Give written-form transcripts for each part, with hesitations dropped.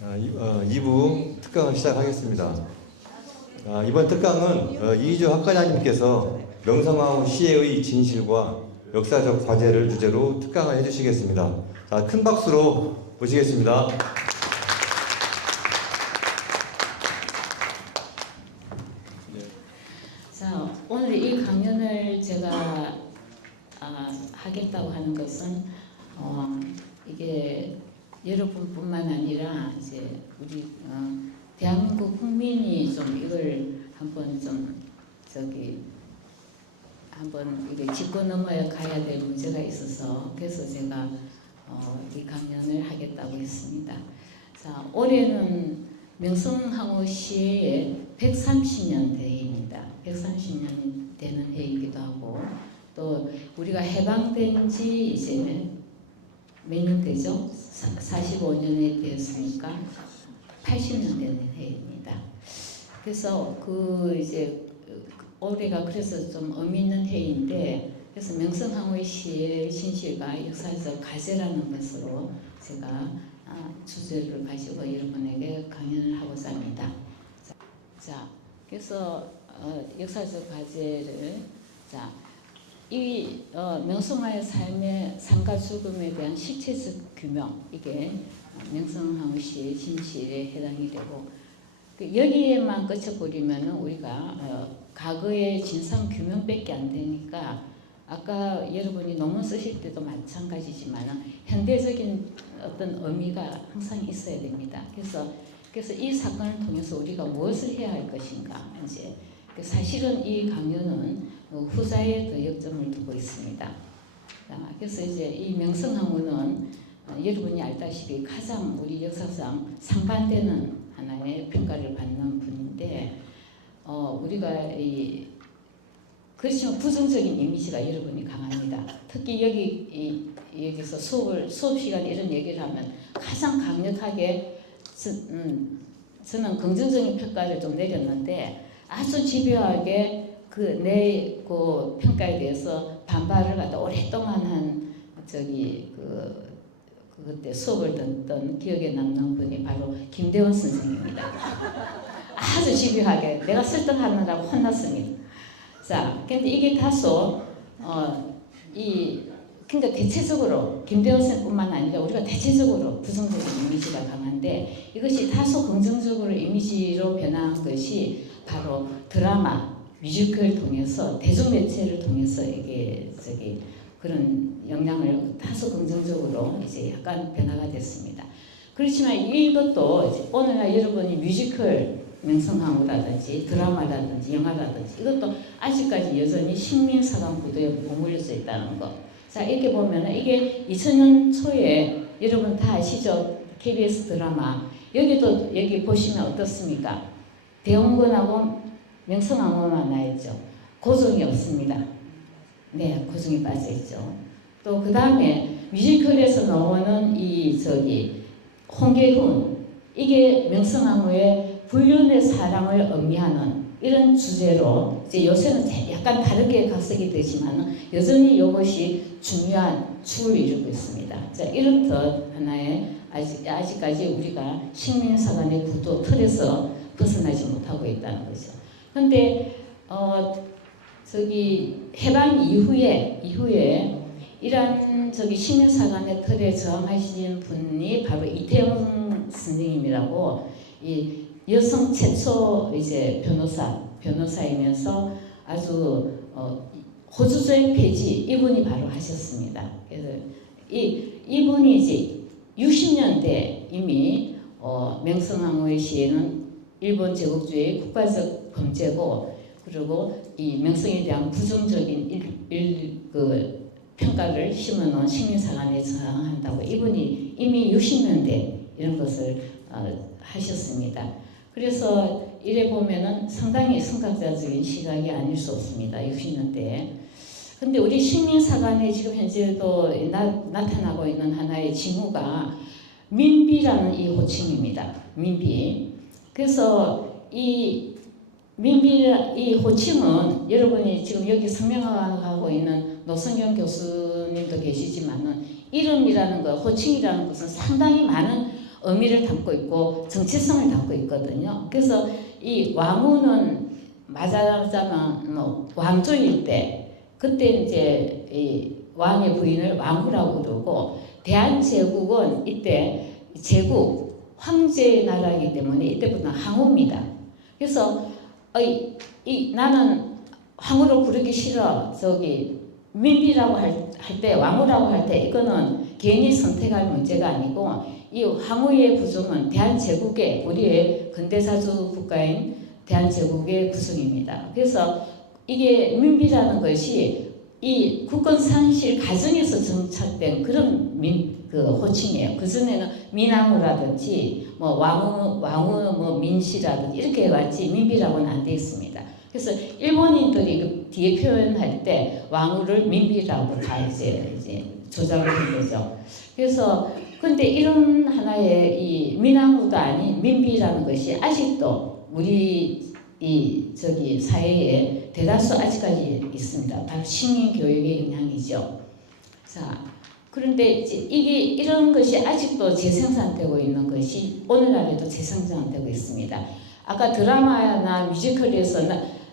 2부 특강을 시작하겠습니다. 이번 특강은 이희주 학과장님께서 명성황후 시해의 진실과 역사적 과제를 주제로 특강을 해주시겠습니다. 자, 큰 박수로 모시겠습니다. 자, 오늘 이 강연을 제가 하겠다고 하는 것은 이게 여러분뿐만 아니라 이제 우리 대한민국 국민이 좀 이걸 한번 이게 짚고 넘어야 가야 될 문제가 있어서 그래서 제가 이 강연을 하겠다고 했습니다. 자, 올해는 명성황후 시해의 130년 대회입니다. 130년 되는 해이기도 하고 또 우리가 해방된 지 이제 몇 년 되죠? 45년이 되었으니까 80년 되는 해입니다. 그래서 이제 올해가 그래서 좀 의미 있는 해인데 그래서 명성황후의 시해의 진실과 역사적 과제라는 것으로 제가 주제를 가지고 여러분에게 강연을 하고자 합니다. 자, 그래서 역사적 과제를 이 명성황후의 삶의 삶과 죽음에 대한 실체적 규명, 이게 명성황후 시의 진실에 해당이 되고 여기에만 그쳐버리면 우리가 과거의 진상 규명밖에 안 되니까 아까 여러분이 논문 쓰실 때도 마찬가지지만 현대적인 어떤 의미가 항상 있어야 됩니다. 그래서 이 사건을 통해서 우리가 무엇을 해야 할 것인가 이제 사실은 이 강연은 후자에 더 역점을 두고 있습니다. 그래서 이제 이 명성황후는 여러분이 알다시피 가장 우리 역사상 상반되는 하나의 평가를 받는 분인데 우리가 그렇지만 부정적인 이미지가 여러분이 강합니다. 특히 여기서 수업 시간에 이런 얘기를 하면 가장 강력하게 저는 긍정적인 평가를 좀 내렸는데 아주 집요하게 내 평가에 대해서 반발을 갖다 오랫동안 한 그때 수업을 듣던 기억에 남는 분이 바로 김대원 선생님입니다. 아주 집요하게 내가 설득하느라고 혼났습니다. 자, 근데 이게 다소 그러니까 대체적으로 김대원 선생뿐만 아니라 우리가 대체적으로 부정적인 이미지가 강한데 이것이 다소 긍정적으로 이미지로 변한 것이 바로 드라마, 뮤지컬을 통해서 대중매체를 통해서 이게 그런 영향을 다소 긍정적으로 이제 약간 변화가 됐습니다. 그렇지만 이것도 이제 오늘날 여러분이 뮤지컬 명성황후라든지 드라마라든지 영화라든지 이것도 아직까지 여전히 식민사관 구도에 머물러져 있다는 거. 자, 이렇게 보면은 이게 2000년 초에 여러분 다 아시죠? KBS 드라마 여기 보시면 어떻습니까? 대원군하고 명성황후만 나있죠. 고종이 없습니다. 네, 고종이 빠져있죠. 또 그 다음에 뮤지컬에서 나오는 홍계훈 이게 명성황후의 불륜의 사랑을 의미하는 이런 주제로 이제 요새는 약간 다르게 각색이 되지만 여전히 이것이 중요한 축을 이루고 있습니다. 자, 이렇듯 하나의 아직까지 우리가 식민사관의 구도 틀에서 벗어나지 못하고 있다는 거죠. 근데 해방 이후에 이러한 식민사관의 틀에 저항하신 분이 바로 이태영 선생님이라고 이 여성 최초 이제 변호사이면서 아주 호주조약 폐지 이분이 바로 하셨습니다. 그래서 이분이 이제 60년대 이미 명성황후의 시에는 일본 제국주의 국가적 범죄고 그리고 이 명성에 대한 부정적인 평가를 심어놓은 식민사관에 저항한다고 이분이 이미 60년대 이런 것을 하셨습니다. 그래서 이래 보면은 상당히 선각자적인 시각이 아닐 수 없습니다. 60년대에. 근데 우리 식민사관에 지금 현재도 나타나고 있는 하나의 징후가 민비라는 이 호칭입니다. 민비. 그래서 이 호칭은 여러분이 지금 여기 설명하고 있는 노성경 교수님도 계시지만은 이름이라는 것, 호칭이라는 것은 상당히 많은 의미를 담고 있고 정체성을 담고 있거든요. 그래서 이 왕후는 말하자면 뭐 왕조일 때 그때 이제 이 왕의 부인을 왕후라고 그러고 대한제국은 이때 제국 황제의 나라이기 때문에 이때부터는 항우입니다. 그래서 나는 황후로 부르기 싫어. 민비라고 할 때 왕후라고 할 때 이거는 개인이 선택할 문제가 아니고 이 황후의 구성은 대한제국의 우리의 근대사주 국가인 대한제국의 구성입니다. 그래서 이게 민비라는 것이 이 국권상실 과정에서 정착된 그런 호칭이에요. 그 전에는 민왕후라든지 뭐 왕후 뭐 민씨라든지 이렇게 해왔지 민비라고는 안 되어 있습니다. 그래서 일본인들이 그 뒤에 표현할 때 왕후를 민비라고 다 이제 조작을 한 거죠. 그래서 근데 이런 하나의 이 민왕후도 아닌 민비라는 것이 아직도 우리 사회에 대다수 아직까지 있습니다. 바로 식민 교육의 영향이죠. 자, 그런데 이런 것이 아직도 재생산되고 있는 것이 오늘날에도 재생산되고 있습니다. 아까 드라마나 뮤지컬에서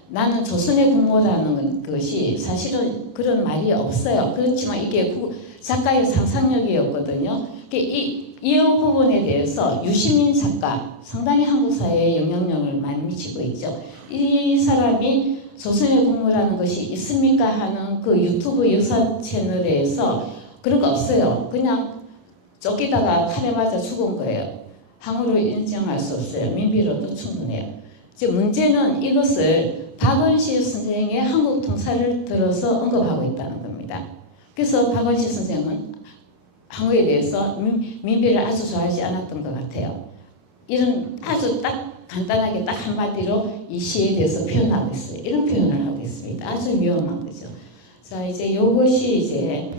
나는 조선의 국모라는 것이 사실은 그런 말이 없어요. 그렇지만 이게 작가의 상상력이었거든요. 이 부분에 대해서 유시민 작가 상당히 한국 사회에 영향력을 많이 미치고 있죠. 이 사람이 조선의 국모라는 것이 있습니까 하는 그 유튜브 유사 채널에서 그런 거 없어요. 그냥 쫓기다가 칼에 맞아 죽은 거예요. 항으로 인정할 수 없어요. 민비로도 충분해요. 이제 문제는 이것을 박은시 선생의 한국 통사를 들어서 언급하고 있다는 겁니다. 그래서 박은시 선생은 항우에 대해서 민비를 아주 좋아하지 않았던 것 같아요. 이런 아주 딱 간단하게 딱 한마디로 이 시에 대해서 표현하고 있어요. 이런 표현을 하고 있습니다. 아주 위험한 거죠. 자, 이제 요것이 이제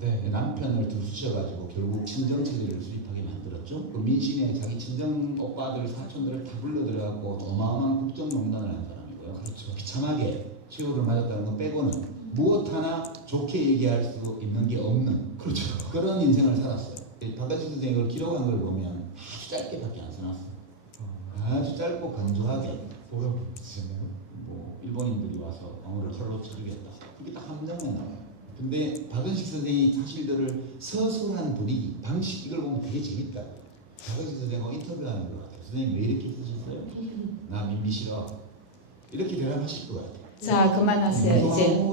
네, 남편을 들쑤셔가지고 결국 친정체제를 수립하게 만들었죠. 그 민심에 자기 친정 오빠들 사촌들을 다 불러들여갖고 어마어마한 국정농단을 한 사람이고요. 그렇죠. 비참하게 최후를 맞았다는 것 빼고는 무엇 하나 좋게 얘기할 수 있는 게 없는 그렇죠. 그런 인생을 살았어요. 박가지 선생이 그걸 기록한 걸 보면 아주 짧게밖에 안 써놨어요. 아주 짧고 간소하게 뭐 일본인들이 와서 왕후를 칼로 쳐주겠다. 그게 딱 한 장만 나와요. 근데 박은식 선생이 사실들을 서술한 분위기, 방식 이걸 보면 되게 재밌다. 박은식 선생하고 인터뷰를 하는 것 같아요. 선생님 왜 이렇게 쓰셨어요? 나 민비 싫어. 이렇게 대답하실 것 같아요. 자, 그만하세요. 이제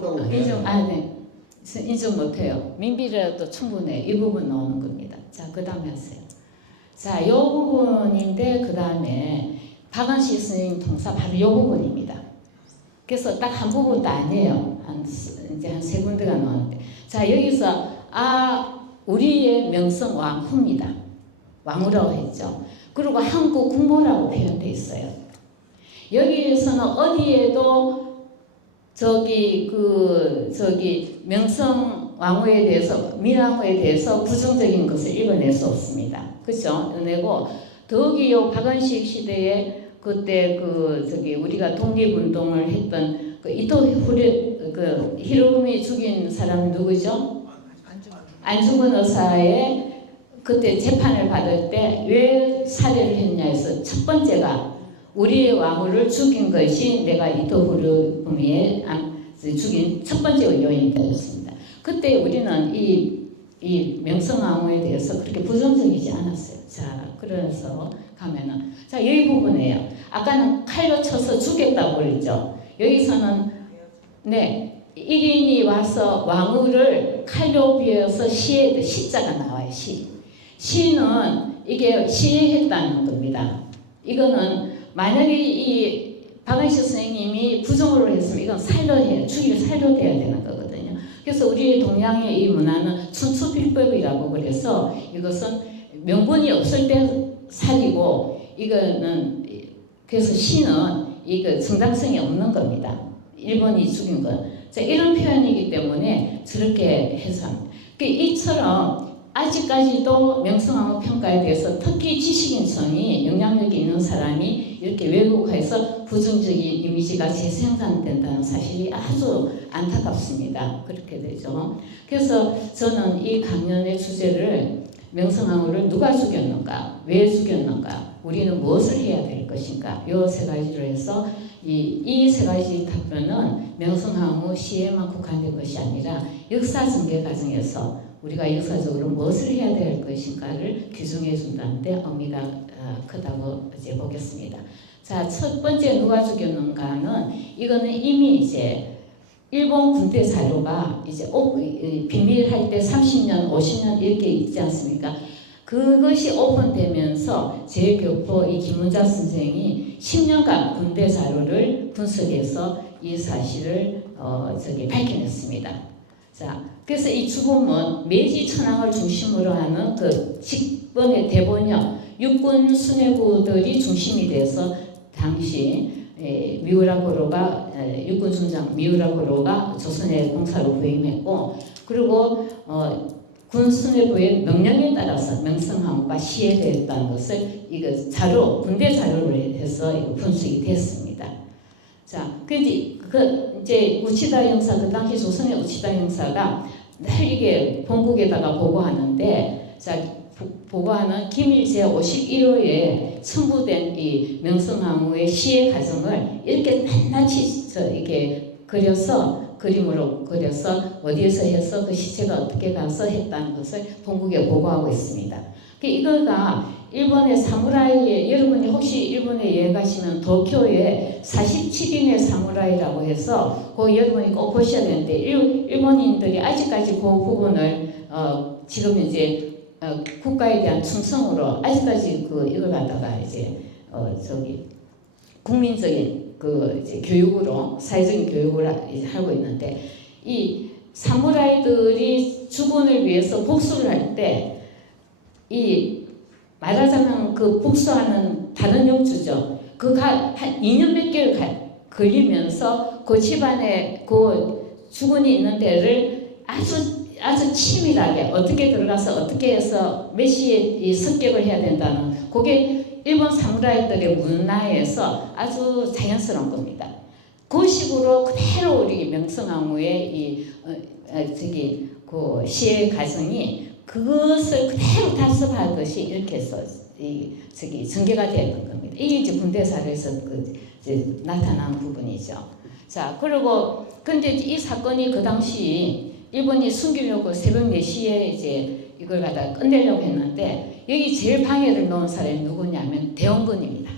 인정 못해요. 민비라도 충분해. 이 부분 나오는 겁니다. 자, 그 다음에 하세요. 자, 이 부분인데 그 다음에 박은식 선생님 통사 바로 이 부분입니다. 그래서 딱 한 부분도 아니에요. 이제 한 세 군데가 나오는데. 자, 여기서 우리의 명성 왕후입니다. 왕후라고 했죠. 그리고 한국 국모라고 표현되어 있어요. 여기에서는 어디에도 명성 왕후에 대해서 민왕후에 대해서 부정적인 것을 읽어낼 수 없습니다. 그렇죠? 내고 더욱이 요 박은식 시대에 그때 우리가 독립운동을 했던 히로부미 죽인 사람 누구죠? 안중근 의사의 그때 재판을 받을 때 왜 살해를 했냐 해서 첫 번째가 우리의 왕후를 죽인 것이 내가 히로부미에 죽인 첫 번째 요인이 되었습니다. 그때 우리는 이 명성왕후에 대해서 그렇게 부정적이지 않았어요. 자, 그래서 가면은 자, 이 부분이에요. 아까는 칼로 쳐서 죽였다고 그랬죠. 여기서는 1인이 와서 왕후를 칼로 비어서 시자가 나와요. 시는 이게 시했다는 겁니다. 이거는 만약에 이 박은식 선생님이 부정을 했으면 이건 살로 해요. 죽이를 살로 돼야 되는 거거든요. 그래서 우리 동양의 이 문화는 춘추필법이라고 그래서 이것은 명분이 없을 때 살이고 이거는 그래서 시는 이거 정당성이 없는 겁니다. 일본이 죽인 것. 자, 이런 표현이기 때문에 저렇게 해서 이처럼 아직까지도 명성황후 평가에 대해서 특히 지식인성이 영향력이 있는 사람이 이렇게 외국화해서 부정적인 이미지가 재생산된다는 사실이 아주 안타깝습니다. 그렇게 되죠. 그래서 저는 이 강연의 주제를 명성황후를 누가 죽였는가, 왜 죽였는가, 우리는 무엇을 해야 될 것인가, 이 세 가지로 해서 이 세 가지 답변은 명성황후 시에만 국한된 것이 아니라 역사 전개 과정에서 우리가 역사적으로 무엇을 해야 될 것인가를 규정해 준다는데 의미가 크다고 이제 보겠습니다. 자, 첫 번째 누가 죽였는가는 이거는 이미 이제 일본 군대 자료가 이제 비밀할 때 30년, 50년 이렇게 있지 않습니까? 그것이 오픈되면서 제일교포 이 김문자 선생이 10년간 군대 자료를 분석해서 이 사실을 밝혀냈습니다. 자, 그래서 이 죽음은 메이지 천황을 중심으로 하는 그 직번의 대본역 육군 수뇌부들이 중심이 돼서 당시 미우라고로가 육군 순장 미우라고로가 조선의 공사로 부임했고, 그리고 군 수뇌부의 명령에 따라서 명성황후가 시해되었다는 것을 이거 자료 군대 자료를 해서 이거 분석이 됐습니다. 자, 이제 우치다 형사 그 당시 조선의 우치다 형사가 늘 이게 본국에다가 보고하는데, 자, 보고하는 기밀 제51호에 첨부된 이 명성황후의 시해 과정을 이렇게 낱낱이 이렇게 그림으로 그려서 어디에서 해서 그 시체가 어떻게 가서 했다는 것을 본국에 보고하고 있습니다. 이거가 일본의 사무라이에, 여러분이 혹시 일본에 여행 가시면 도쿄에 47인의 사무라이라고 해서 그 여러분이 꼭 보셔야 되는데, 일본인들이 아직까지 그 부분을 지금 이제 국가에 대한 충성으로 아직까지 이걸 갖다가 이제 국민적인 이제 교육으로, 사회적인 교육을 하고 있는데, 이 사무라이들이 주군을 위해서 복수를 할 때 이 말하자면 그 복수하는 다른 영주죠. 한 2년 몇 개월 걸리면서 그 집안에 그 주군이 있는 데를 아주 치밀하게 어떻게 들어가서 어떻게 해서 몇 시에 이 습격을 해야 된다는, 그게 일본 사무라이들의 문화에서 아주 자연스러운 겁니다. 그 식으로 그대로 우리 명성황후의 그 시해 과정이 그것을 그대로 답습하듯이 이렇게 해서 전개가 되었던 겁니다. 이게 이제 군대사에서 나타난 부분이죠. 자, 그리고 근데 이 사건이 그 당시 일본이 숨기려고 새벽 4시에 이제 이걸 갖다가 끝내려고 했는데, 여기 제일 방해를 놓은 사람이 누구냐면 대원군입니다.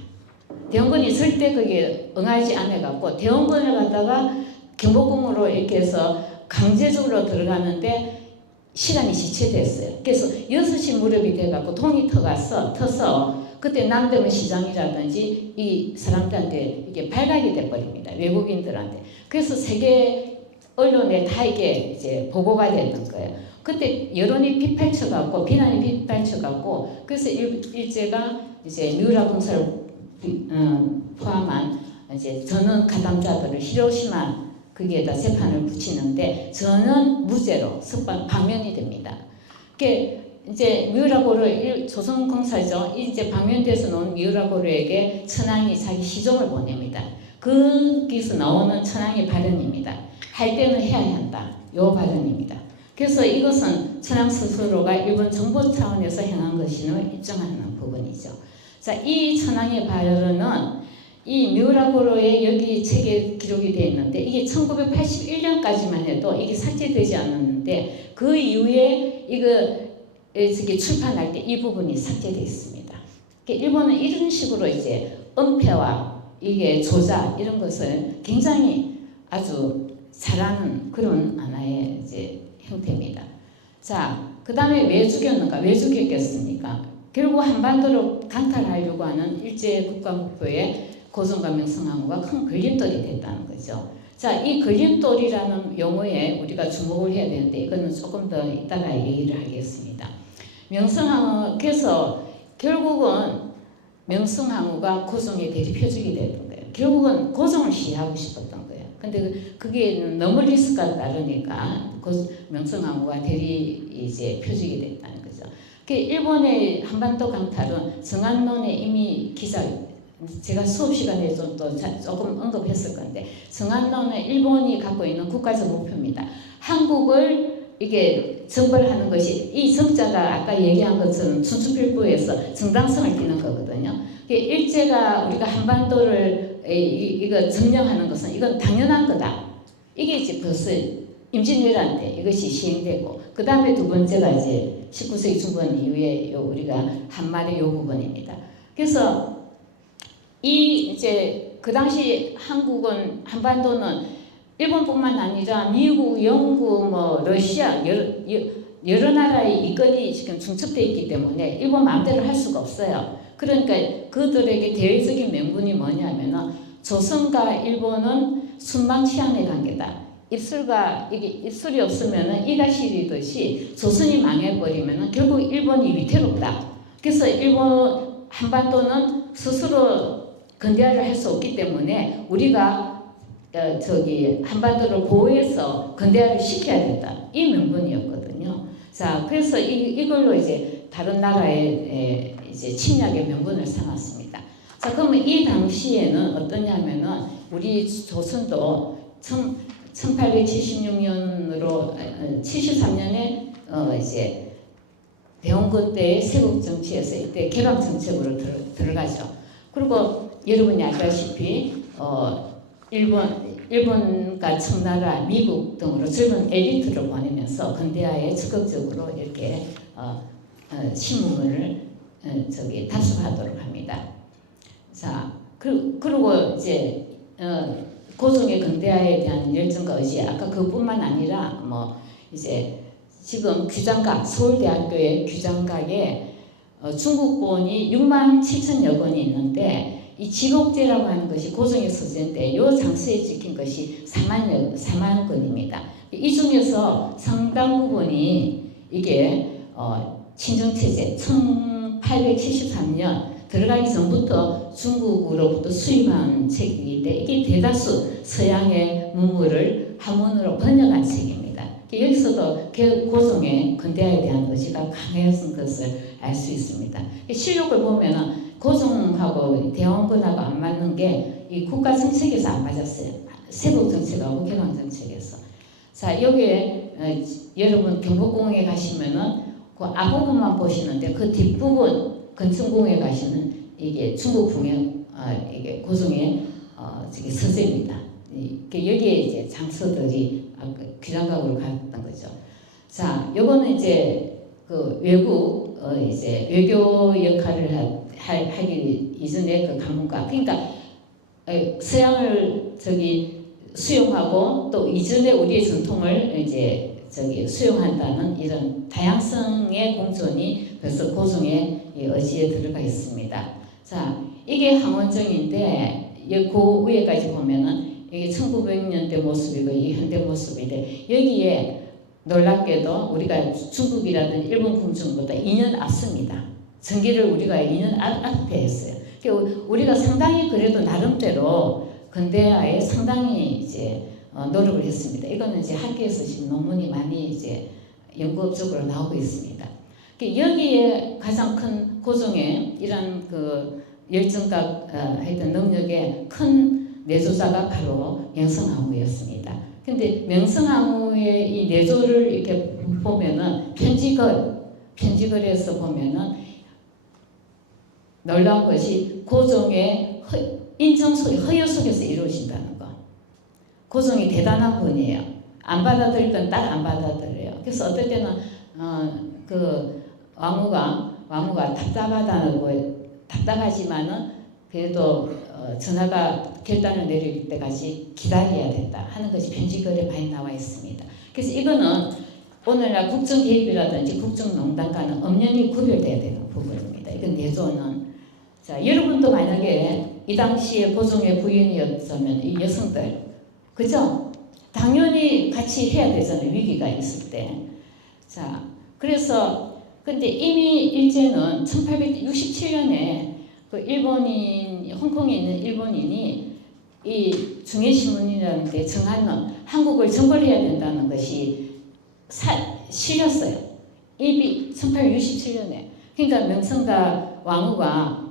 대원군이 절대 거기에 응하지 않아갖고 대원군을 갖다가 경복궁으로 이렇게 해서 강제적으로 들어가는데 시간이 지체됐어요. 그래서 6시 무렵이 돼갖고 통이 터서 그때 남대문 시장이라든지 이 사람들한테 이게 발각이 돼버립니다. 외국인들한테. 그래서 세계 언론에 다 이게 이제 보고가 되는 거예요. 그때 여론이 빗발쳐갖고 비난이 빗발쳐갖고, 그래서 일제가 이제 미우라 공사를 포함한 이제 전원 가담자들을 히로시마 거기에다 재판을 붙이는데 저는 무죄로 방면이 됩니다. 이제 미우라고르 조선 공사죠. 이제 방면돼서 나온 미우라고르에게 천황이 자기 시종을 보냅니다. 거기서 나오는 천황의 발언입니다. 할 때는 해야 한다. 요 발언입니다. 그래서 이것은 천황 스스로가 일본 정부 차원에서 행한 것임을 입증하는 부분이죠. 자, 이 천황의 발언은 이 미우라고로의 여기 책에 기록이 되어 있는데, 이게 1981년까지만 해도 이게 삭제되지 않았는데, 그 이후에 이거 출판할 때 이 부분이 삭제되어 있습니다. 일본은 이런 식으로 이제 은폐와 이게 조작 이런 것을 굉장히 아주 잘하는 그런 하나의 이제 형태입니다. 자, 그 다음에 왜 죽였는가? 왜 죽였겠습니까? 결국 한반도로 강탈하려고 하는 일제 국가 목표에 고종과 명성황후가 큰 걸림돌이 됐다는 거죠. 자, 이 걸림돌이라는 용어에 우리가 주목을 해야 되는데, 이거는 조금 더 이따가 얘기를 하겠습니다. 명성황후, 그래서 결국은 명성황후가 고종의 대리표적이 됐던 거예요. 결국은 고종을 시해하고 싶었던 거예요. 근데 그게 너무 리스크가 따르니까 명성황후가 대리 이제 표적이 됐다는 거죠. 일본의 한반도 강탈은 정안론에 이미 제가 수업 시간에 조금 언급했을 건데, 정안론은 일본이 갖고 있는 국가적 목표입니다. 한국을 이게 정벌하는 것이 이 정자가 아까 얘기한 것처럼 춘추필부에서 정당성을 띠는 거거든요. 일제가 우리가 한반도를 이거 점령하는 것은 이건 당연한 거다. 이게 이제 벌써 임진왜란 때 이것이 시행되고 그 다음에 두 번째가 이제 19세기 중반 이후에 우리가 한말의 요 부분입니다. 그래서 이 이제 그 당시 한반도는 일본뿐만 아니라 미국, 영국, 뭐 러시아 여러 나라의 이권이 지금 중첩되어 있기 때문에 일본 마음대로 할 수가 없어요. 그러니까 그들에게 대외적인 명분이 뭐냐면은 조선과 일본은 순방치안의 관계다. 입술이 없으면은 이가 시리듯이 조선이 망해버리면은 결국 일본이 위태롭다. 그래서 일본 한반도는 스스로 근대화를 할 수 없기 때문에 우리가 한반도를 보호해서 근대화를 시켜야 된다. 이 명분이었거든요. 자, 그래서 이걸로 이제 다른 나라의 이제 침략의 명분을 삼았습니다. 자, 그러면 이 당시에는 어떠냐면은 우리 조선도 1876년으로 73년에 이제 대원군 때의 세국 정치에서 이때 개방 정책으로 들어가죠. 그리고 여러분이 알다시피 일본과 청나라, 미국 등으로 젊은 엘리트를 보내면서 근대화에 적극적으로 이렇게 신문을 답습하도록 합니다. 자, 그리고 이제 고종의 근대화에 대한 열정과 의지, 아까 그뿐만 아니라 뭐 이제 지금 규장각, 서울대학교의 규장각에 중국본이 6만 7천여 권이 있는데 이 지곡제라고 하는 것이 고종의 서재인데 요 장서에 찍힌 것이 4만 권입니다. 이 중에서 상당 부분이 이게 친정체제 1873년 들어가기 전부터 중국으로부터 수입한 책인데 이게 대다수 서양의 문물을 한문으로 번역한 책입니다. 여기서도 고종의 근대화에 대한 의지가 강했던 것을 알 수 있습니다. 실록을 보면은 고종하고 대원군하고 안 맞는 게 이 국가 정책에서 안 맞았어요. 세국 정책하고 개방 정책에서. 자, 여기에 여러분 경복궁에 가시면은 그 앞부분만 보시는데 그 뒷부분 건천궁에 가시는 이게 중국풍의 이게 고종의 서재입니다. 여기에 이제 장서들이 귀장각으로 갔던 거죠. 자, 요거는 이제 그 외국 이제 외교 역할을 하기 이전에 그 가문과 그러니까 서양을 수용하고 또 이전에 우리의 전통을 이제 수용한다는 이런 다양성의 공존이 벌써 고종의 의지에 들어가 있습니다. 자, 이게 항원정인데 그 위에까지 보면은 이게 1900년대 모습이고 이 현대 모습인데 여기에 놀랍게도 우리가 중국이라든 일본 궁중보다 2년 앞섭니다. 전기를 우리가 2년 앞에 했어요. 우리가 상당히 그래도 나름대로 근대화에 상당히 이제 노력을 했습니다. 이거는 이제 학계에서 지금 논문이 많이 이제 연구적으로 나오고 있습니다. 여기에 가장 큰 고종의 이런 그 열정과 하여튼 능력의 큰 내조자가 바로 명성황후였습니다. 근데 명성황후의 이 내조를 이렇게 보면은 편지글에서 보면은 놀라운 것이 고종의 허여 속에서 이루어진다는 거. 고종이 대단한 분이에요. 안 받아들일 건 딱 안 받아들여요. 그래서 어떨 때는 그 왕후가 답답하지만은 그래도 전하가 결단을 내릴 때까지 기다려야 된다 하는 것이 편지글에 많이 나와 있습니다. 그래서 이거는 오늘날 국정 개입이라든지 국정농단과는 엄연히 구별돼야 되는 부분입니다. 이건 내조는 자, 여러분도 만약에 이 당시에 고종의 부인이었다면 이 여성들 그죠? 당연히 같이 해야 되잖아요. 위기가 있을 때. 자, 그래서 근데 이미 일제는 1867년에 그 홍콩에 있는 일본인이 이 중해신문이라는 데 정한론 한국을 정벌해야 된다는 것이 실렸어요. 이미 1867년에. 그러니까 명성과 왕후가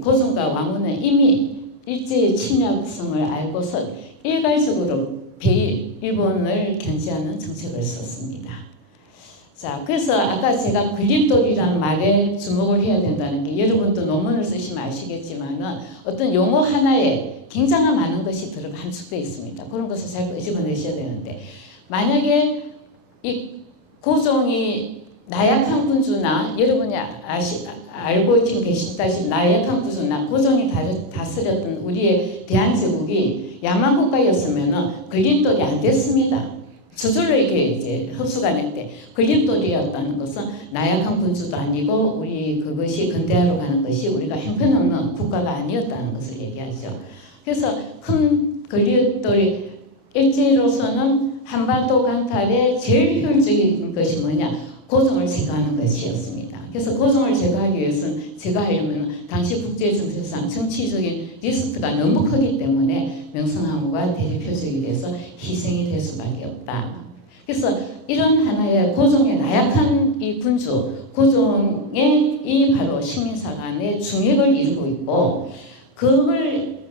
고종과 왕후는 이미 일제의 침략성을 알고서 일괄적으로 일본을 견제하는 정책을 썼습니다. 자, 그래서 아까 제가 걸림돌이라는 말에 주목을 해야 된다는 게 여러분도 논문을 쓰시면 아시겠지만은 어떤 용어 하나에 굉장히 많은 것이 들어가 함축되어 있습니다. 그런 것을 잘 끄집어내셔야 되는데 만약에 이 고종이 나약한 군주나 여러분이 알고 지금 계시다시피 나약한 군주나 고종이 다스렸던 우리의 대한제국이 야만국가였으면은 걸림돌이 안 됐습니다. 저절로 이게 이제 흡수가 됐는데 걸림돌이었다는 것은 나약한 군주도 아니고 우리 그것이 근대화로 가는 것이 우리가 형편없는 국가가 아니었다는 것을 얘기하죠. 그래서 큰 걸림돌이 일제로서는 한반도 강탈의 제일 효율적인 것이 뭐냐? 고종을 제거하는 것이었습니다. 그래서 고종을 제거하기 위해서는 제거하려면 당시 국제정세상 정치적인 리스크가 너무 크기 때문에 명성황후가 대표적이 돼서 희생이 될 수밖에 없다. 그래서 이런 하나의 고종의 나약한 이 군주, 고종의 이 바로 식민사관의 중역을 이루고 있고 그걸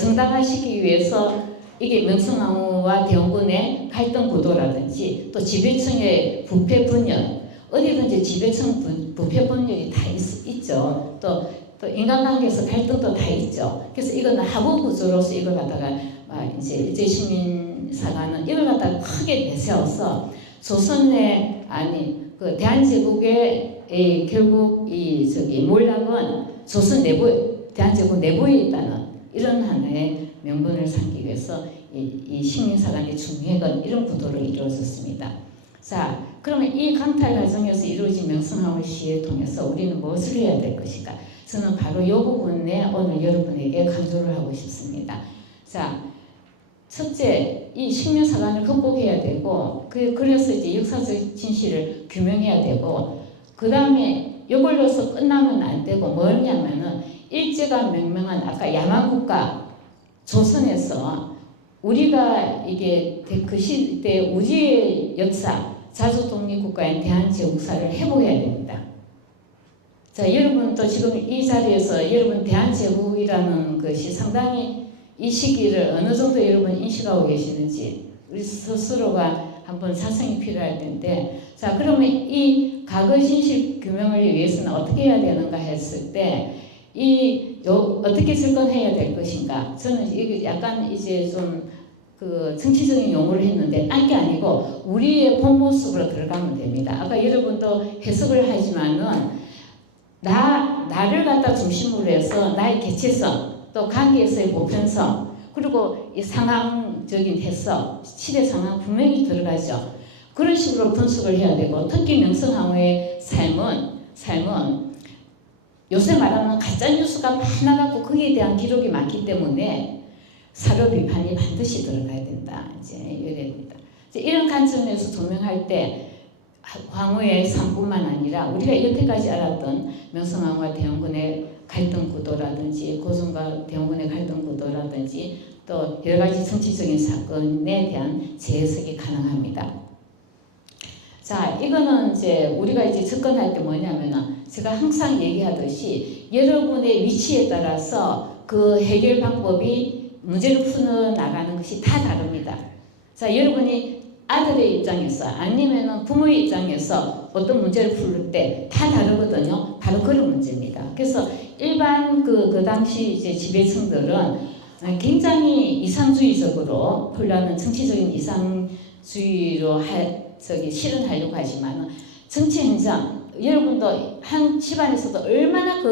정당화시키기 위해서 이게 명성황후와 대원군의 갈등 구도라든지 또 지배층의 부패 분열 어디든지 지배층 부패 분열이 다 있죠. 또 인간관계에서 갈등도 다 있죠. 그래서 이거는 하부 구조로서 이걸 갖다가 이제 일제 식민사관은 이걸 갖다가 크게 내세워서 조선의 그 대한제국의 결국 몰락은 조선 내부 대한제국 내부에 있다는 이런 하나의 명분을 삼기 위해서 이 식민사관의 중획은 이런 구도로 이루어졌습니다. 자, 그러면 이 강탈 과정에서 이루어진 명성황후 시에 통해서 우리는 무엇을 해야 될 것인가? 저는 바로 이 부분에 오늘 여러분에게 강조를 하고 싶습니다. 자, 첫째, 이 식민사관을 극복해야 되고, 그래서 이제 역사적 진실을 규명해야 되고, 그 다음에 이걸로서 끝나면 안 되고 뭐냐면은 일제가 명명한 아까 야만국가 조선에서 우리가 이게 그 시대 우리의 역사 자주 독립국가인 대한제국사를 회복해야 됩니다. 자, 여러분도 지금 이 자리에서 여러분 대한제국이라는 것이 상당히 이 시기를 어느 정도 여러분 인식하고 계시는지 우리 스스로가 한번 사성이 필요할 텐데, 자, 그러면 이 과거 진실 규명을 위해서는 어떻게 해야 되는가 했을 때 어떻게 접근해야 될 것인가? 저는 이게 약간 이제 좀 정치적인 용어를 했는데 딴 게 아니고 우리의 본 모습으로 들어가면 됩니다. 아까 여러분도 해석을 하지만은 나를 갖다 중심으로 해서 나의 개체성 또 관계에서의 보편성 그리고 이 상황적인 해석, 시대 상황 분명히 들어가죠. 그런 식으로 분석을 해야 되고 특히 명성황후의 삶은 요새 말하는 가짜뉴스가 많아갖고 거기에 대한 기록이 많기 때문에 사료 비판이 반드시 들어가야 된다. 이제 이래야 이런 관점에서 조명할 때 황후의 삶뿐만 아니라 우리가 여태까지 알았던 명성황후와 대원군의 갈등 구도라든지 고종과 대원군의 갈등 구도라든지 또 여러 가지 정치적인 사건에 대한 재해석이 가능합니다. 자, 이거는 이제 우리가 이제 접근할 때 뭐냐면은 제가 항상 얘기하듯이 여러분의 위치에 따라서 그 해결 방법이 문제를 풀어 나가는 것이 다 다릅니다. 자, 여러분이 아들의 입장에서 아니면은 부모의 입장에서 어떤 문제를 풀 때 다 다르거든요. 바로 그런 문제입니다. 그래서 일반 그 당시 이제 지배층들은 굉장히 이상주의적으로 풀려는 정치적인 이상주의로 실현하려고 하지만 정치 현장 여러분도 한 집안에서도 얼마나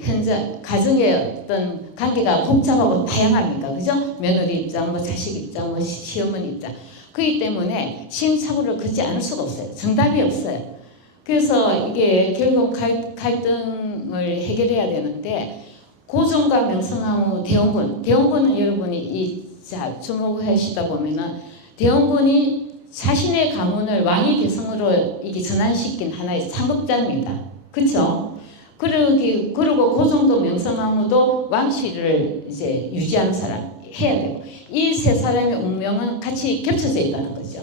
현장 가정의 어떤 관계가 복잡하고 다양합니까? 그죠? 며느리 입장, 자식 입장, 시어머니 입장. 그렇기 때문에 시행착오를 걷지 않을 수가 없어요. 정답이 없어요. 그래서 이게 결국 갈등을 해결해야 되는데 고종과 명성황후 대원군은 여러분이 주목하시다 보면은 대원군이 자신의 가문을 왕위 계승으로 이게 전환시킨 하나의 창급자입니다. 그렇죠? 그리고 고종도 명성황후도 왕실을 이제 유지하는 사람 해야 되고 이 세 사람의 운명은 같이 겹쳐져 있다는 거죠.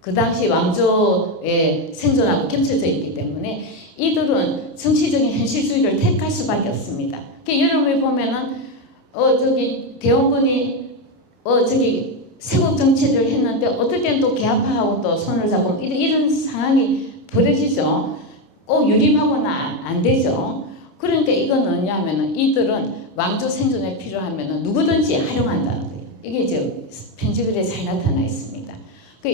그 당시 왕조에 생존하고 겹쳐져 있기 때문에 이들은 정치적인 현실주의를 택할 수밖에 없습니다. 여러분이 보면은 대원군이 세국 정치를 했는데 어떨 때는 또 개화파하고 또 손을 잡고 이런 상황이 벌어지죠. 꼭 유림하고는 안 되죠. 그러니까 이건 뭐냐면은 이들은 왕조 생존에 필요하면은 누구든지 활용한다는 거예요. 이게 이제 편지글에 잘 나타나 있습니다. 그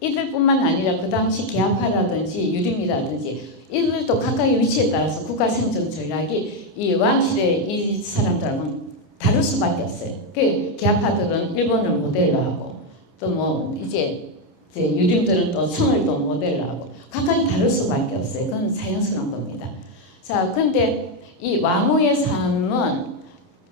이들뿐만 아니라 그 당시 개화파라든지 유림이라든지 이들도 각각의 위치에 따라서 국가 생존 전략이 이 왕실의 이 사람들하고는 다를 수밖에 없어요. 그 개화파들은 일본을 모델로 하고 또 뭐 이제 유림들은 또 청을 또 모델로 하고 각각이 다를 수밖에 없어요. 그건 자연스러운 겁니다. 자, 근데 이 왕후의 삶은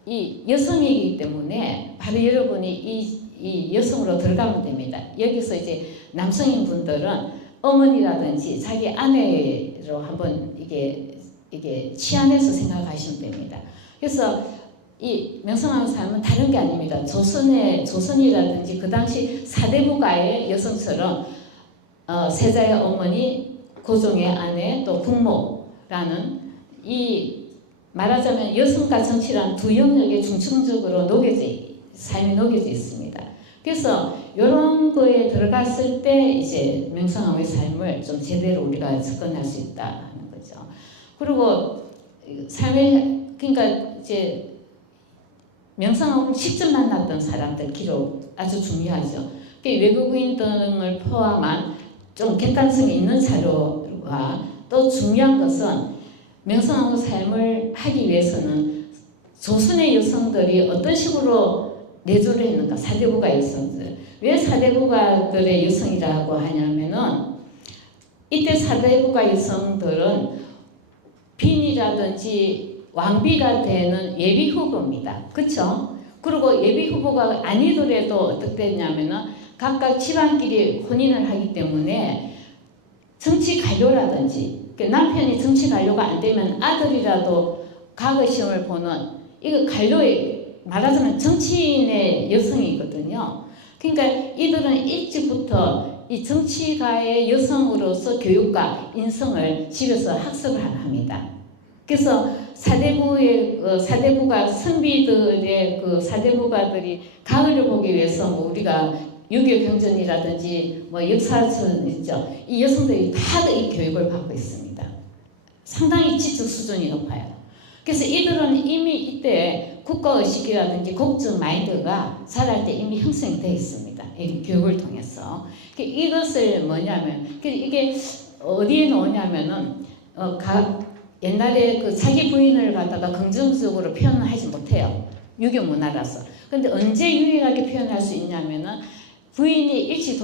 이 여성이기 때문에 바로 여러분이 이 여성으로 들어가면 됩니다. 여기서 이제 남성인 분들은 어머니라든지 자기 아내로 한번 이게 치안해서 생각하시면 됩니다. 그래서 이 명성황후 삶은 다른 게 아닙니다. 조선이라든지 그 당시 사대부가의 여성처럼 세자의 어머니, 고종의 아내, 또 국모라는 이 말하자면 여성과 정치란 두 영역에 중층적으로 삶이 녹여져 있습니다. 그래서 이런 거에 들어갔을 때 이제 명성황후의 삶을 좀 제대로 우리가 접근할 수 있다 하는 거죠. 그리고 그러니까 이제 명성황후를 직접 만났던 사람들 기록 아주 중요하죠. 외국인 등을 포함한 좀 객관성이 있는 자료와 또 중요한 것은 명성황후 삶을 하기 위해서는 조선의 여성들이 어떤 식으로 내조를 했는가. 사대부가 여성들. 왜 사대부가들의 여성이라고 하냐면은 이때 사대부가 여성들은 빈이라든지 왕비가 되는 예비 후보입니다. 그렇죠? 그리고 예비 후보가 아니더라도 어떻게 됐냐면은 각각 집안끼리 혼인을 하기 때문에 정치 관료라든지 남편이 정치 관료가 안 되면 아들이라도 과거 시험을 보는 이거 관료의 말하자면 정치인의 여성이거든요. 그러니까 이들은 일찍부터 이 정치가의 여성으로서 교육과 인성을 집에서 학습을 합니다. 그래서 사대부가 선비들의 그 사대부가들이 가을을 보기 위해서 뭐 우리가 6.25 경전이라든지 뭐 역사전 있죠. 이 여성들이 다 이 교육을 받고 있습니다. 상당히 지적 수준이 높아요. 그래서 이들은 이미 이때 국가의식이라든지 국정 마인드가 자랄 때 이미 형성이 되어 있습니다. 이 교육을 통해서. 이것을 뭐냐면 이게 어디에 나오냐면은 옛날에 그 자기 부인을 갖다가 긍정적으로 표현을 하지 못해요. 유교 문화라서. 근데 언제 유일하게 표현할 수 있냐면은 부인이 일찍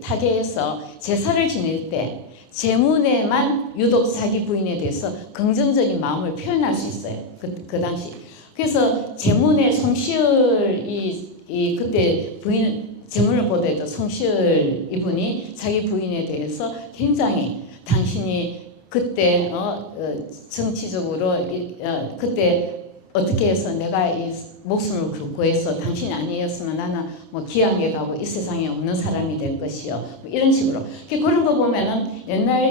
타계에서 제사를 지낼 때 제문에만 유독 자기 부인에 대해서 긍정적인 마음을 표현할 수 있어요. 그 당시. 그래서 제문에 송시열이 그때 제문을 보더라도 송시열 이분이 자기 부인에 대해서 굉장히 당신이 그때 정치적으로 그때 어떻게 해서 내가 이 목숨을 구해서 당신이 아니었으면 나는 뭐 기양에 가고 이 세상에 없는 사람이 될 것이요. 뭐 이런 식으로. 그런 거 보면은 옛날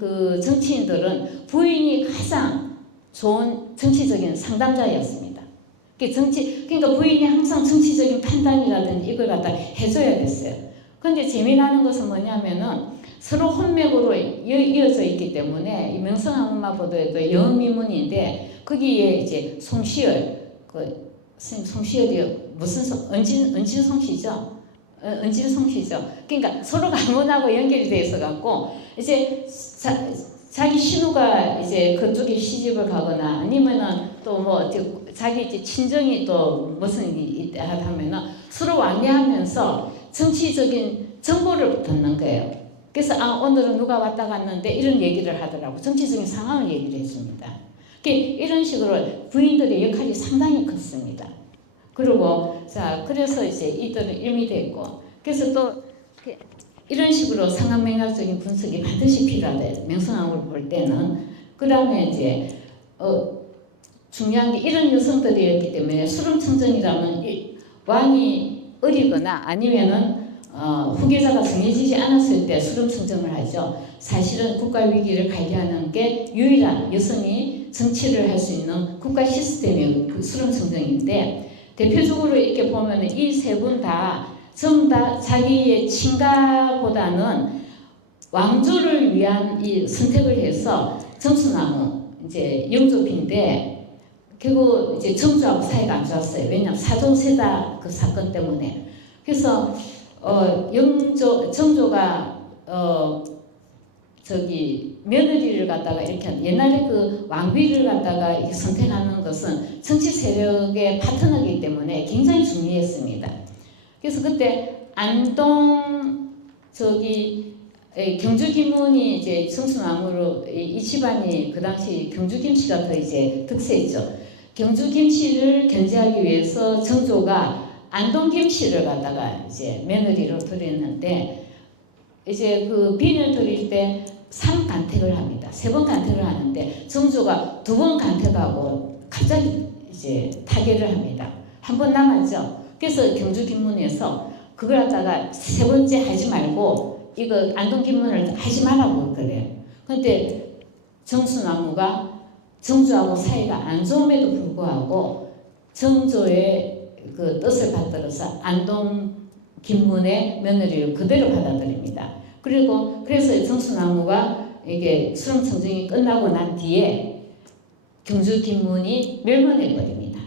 그 정치인들은 부인이 가장 좋은 정치적인 상담자였습니다. 그러니까 부인이 항상 정치적인 판단이라든지 이걸 갖다 해줘야 됐어요. 그런데 재미나는 것은 뭐냐면은 서로 혼맥으로 이어져 있기 때문에 이 명성황후마보다도 여미문인데 거기에 이제 송시열 선생님 송시열이 무슨 은진송시죠? 은진송시죠. 그러니까 서로 가문하고 연결이 돼 있어 갖고 이제 자기 신우가 이제 그쪽에 시집을 가거나 아니면은 또 뭐 자기 이제 친정이 또 무슨 일이 있다 하면은 서로 왕래하면서 정치적인 정보를 듣는 거예요. 그래서 오늘은 누가 왔다 갔는데 이런 얘기를 하더라고. 정치적인 상황을 얘기를 해줍니다. 이런 식으로 부인들의 역할이 상당히 컸습니다. 그리고 그래서 이제 이들은 일미됐고 그래서 또 이런 식으로 상황맥락적인 분석이 반드시 필요하대. 명성황후를 볼 때는. 그 다음에 이제 중요한 게 이런 여성들이었기 때문에 수lum청정이라면 왕이 어리거나 아니면은 후계자가 정해지지 않았을 때 수lum청정을 하죠. 사실은 국가 위기를 관리하는 게 유일한 여성이 정치를 할 수 있는 국가 시스템이 그 수lum청정인데 대표적으로 이렇게 보면 이 세 분 다 전부 다 자기의 친가보다는 왕조를 위한 이 선택을 해서 정수나무 이제 영조피인데 결국 이제 정조하고 사이가 안 좋았어요. 왜냐하면 사조세다 그 사건 때문에. 그래서 정조가 며느리를 갖다가 이렇게 옛날에 그 왕비를 갖다가 이렇게 선택하는 것은 정치 세력의 파트너이기 때문에 굉장히 중요했습니다. 그래서 그때 안동 경주 김문이 이제 정수나무로 이 집안이 그 당시 경주 김씨가 더 이제 득세했죠. 경주 김씨를 견제하기 위해서 정조가 안동 김씨를 갖다가 이제 며느리로 들였는데 이제 그 빈을 들일 때 3간택을 합니다. 3번 간택을 하는데 정조가 2번 간택하고 갑자기 이제 타결을 합니다. 한 번 남았죠. 그래서 경주 김문에서 그걸 갖다가 3번째 하지 말고 이거 안동 김문을 하지 말라고 그래요. 그런데 정수나무가 정조하고 사이가 안 좋음에도 불구하고 정조의 그 뜻을 받들어서 안동 김문의 며느리를 그대로 받아들입니다. 그리고 그래서 정수나무가 이게 수령청정이 끝나고 난 뒤에 경주 김문이 멸망해 버립니다.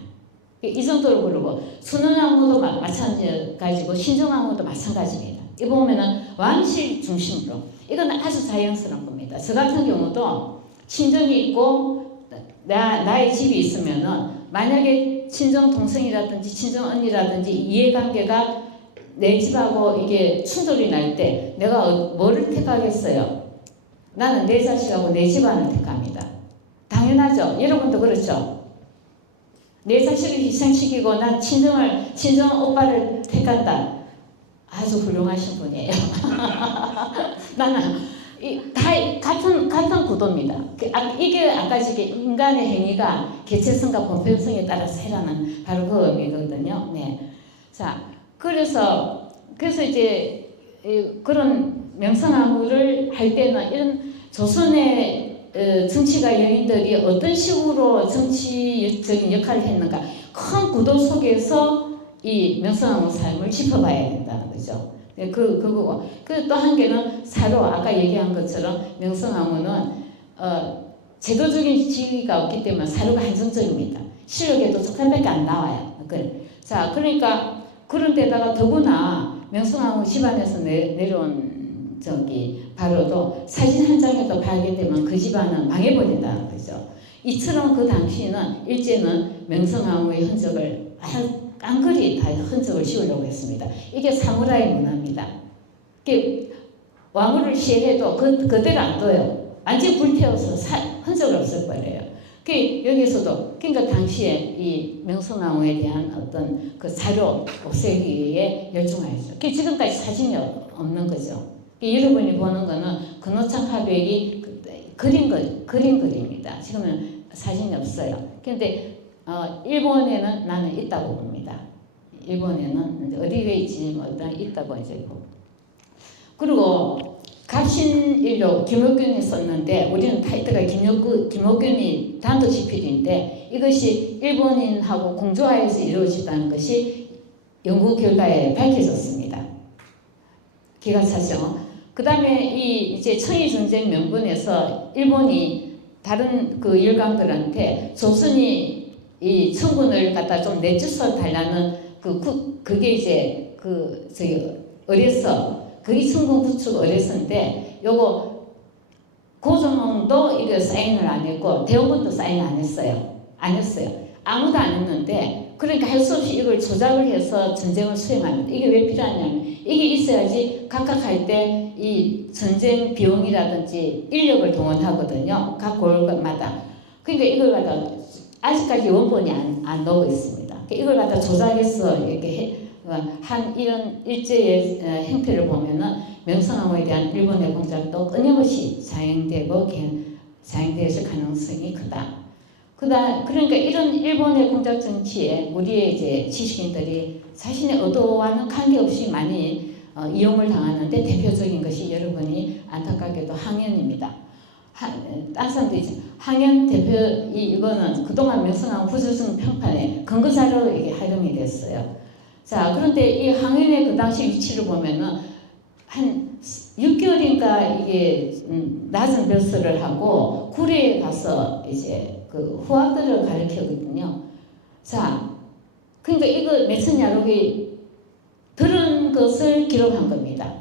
이 정도로 그러고 순원나무도 마찬가지고 신정나무도 마찬가지입니다. 이 보면은 왕실 중심으로 이건 아주 자연스러운 겁니다. 저 같은 경우도 친정이 있고 나의 집이 있으면은 만약에 친정 동생이라든지 친정 언니라든지 이해관계가 내 집하고 이게 충돌이 날 때 내가 뭐를 택하겠어요? 나는 내 자식하고 내 집안을 택합니다. 당연하죠. 여러분도 그렇죠. 내 자식을 희생시키고 난 친정 오빠를 택한다. 아주 훌륭하신 분이에요. 나는 다 같은 구도입니다. 이게 아까 인간의 행위가 개체성과 보편성에 따라서 해라는 바로 그 의미거든요. 네. 자, 그래서 이제 그런 명성황후를 할 때는 이런 조선의 정치가 여인들이 어떤 식으로 정치적인 역할을 했는가 큰 구도 속에서 이 명성황후 삶을 짚어봐야 된다는 거죠. 그거고 또 한 개는 사로 아까 얘기한 것처럼 명성황후는 제도적인 지위가 없기 때문에 사료가 한정적입니다. 실력에도 조금밖에 안 나와요. 자, 그러니까 그런 데다가 더구나 명성황후 집안에서 내려온 바로도 사진 한 장에도 발견되면 그 집안은 망해버린다는 거죠. 이처럼 그 당시에는 일제는 명성황후의 흔적을 깡그리 다 흔적을 씌우려고 했습니다. 이게 사무라이 문화입니다. 왕후를 시해도 그대로 안 둬요. 완전히 불태워서 흔적을 없애버려요. 여기서도 그러니까 당시에 이 명성황후에 대한 어떤 그 자료 없애기에 열중하였죠. 지금까지 사진이 없는 거죠. 여러분이 보는 거는 근호창 화백이 그린 글입니다. 지금은 사진이 없어요. 그런데 일본에는 나는 있다고 봅니다. 일본에는 어디에 있지 일단 있다고 이제 보고. 그리고 갑신일록 김옥균이 썼는데 우리는 타이틀가 김옥균이 단도직필인데 이것이 일본인하고 공조하에서 이루어졌다는 것이 연구 결과에 밝혀졌습니다. 기가 차죠. 그 다음에 이제 청일전쟁 명분에서 일본이 다른 그 일강들한테 조선이 이 청군을 갖다 좀 내쫓아 달라는 그게 이제 의뢰서 그게 청군 구축 의뢰서인데 요거 고종도 이거 사인을 안 했고 대원군도 사인 안 했어요. 아무도 안 했는데 그러니까 할 수 없이 이걸 조작을 해서 전쟁을 수행합니다. 이게 왜 필요하냐면 이게 있어야지 각각 할 때 이 전쟁 비용이라든지 인력을 동원하거든요. 각 골마다. 그러니까 이걸 갖다 아직까지 원본이 안 나오고 있습니다. 이걸 갖다 조작해서 이렇게 한 이런 일제의 행태를 보면은 명성황후에 대한 일본의 공작도 끊임없이 자행되었을 가능성이 크다. 그러니까 이런 일본의 공작 정치에 우리의 이제 지식인들이 자신의 의도와는 관계없이 많이 이용을 당하는데 대표적인 것이 여러분이 안타깝게도 항연입니다. 딴 사람도 있지. 황현 대표 이거는 그동안 명성황후 부조정 평판에 근거 자료로 이게 활용이 됐어요. 자, 그런데 이 황현의 그 당시 위치를 보면은 한 6개월인가 이게 낮은 벼슬을 하고 구례에 가서 이제 그 후학들을 가르치거든요. 자, 그러니까 이거 매천야록이 들은 것을 기록한 겁니다.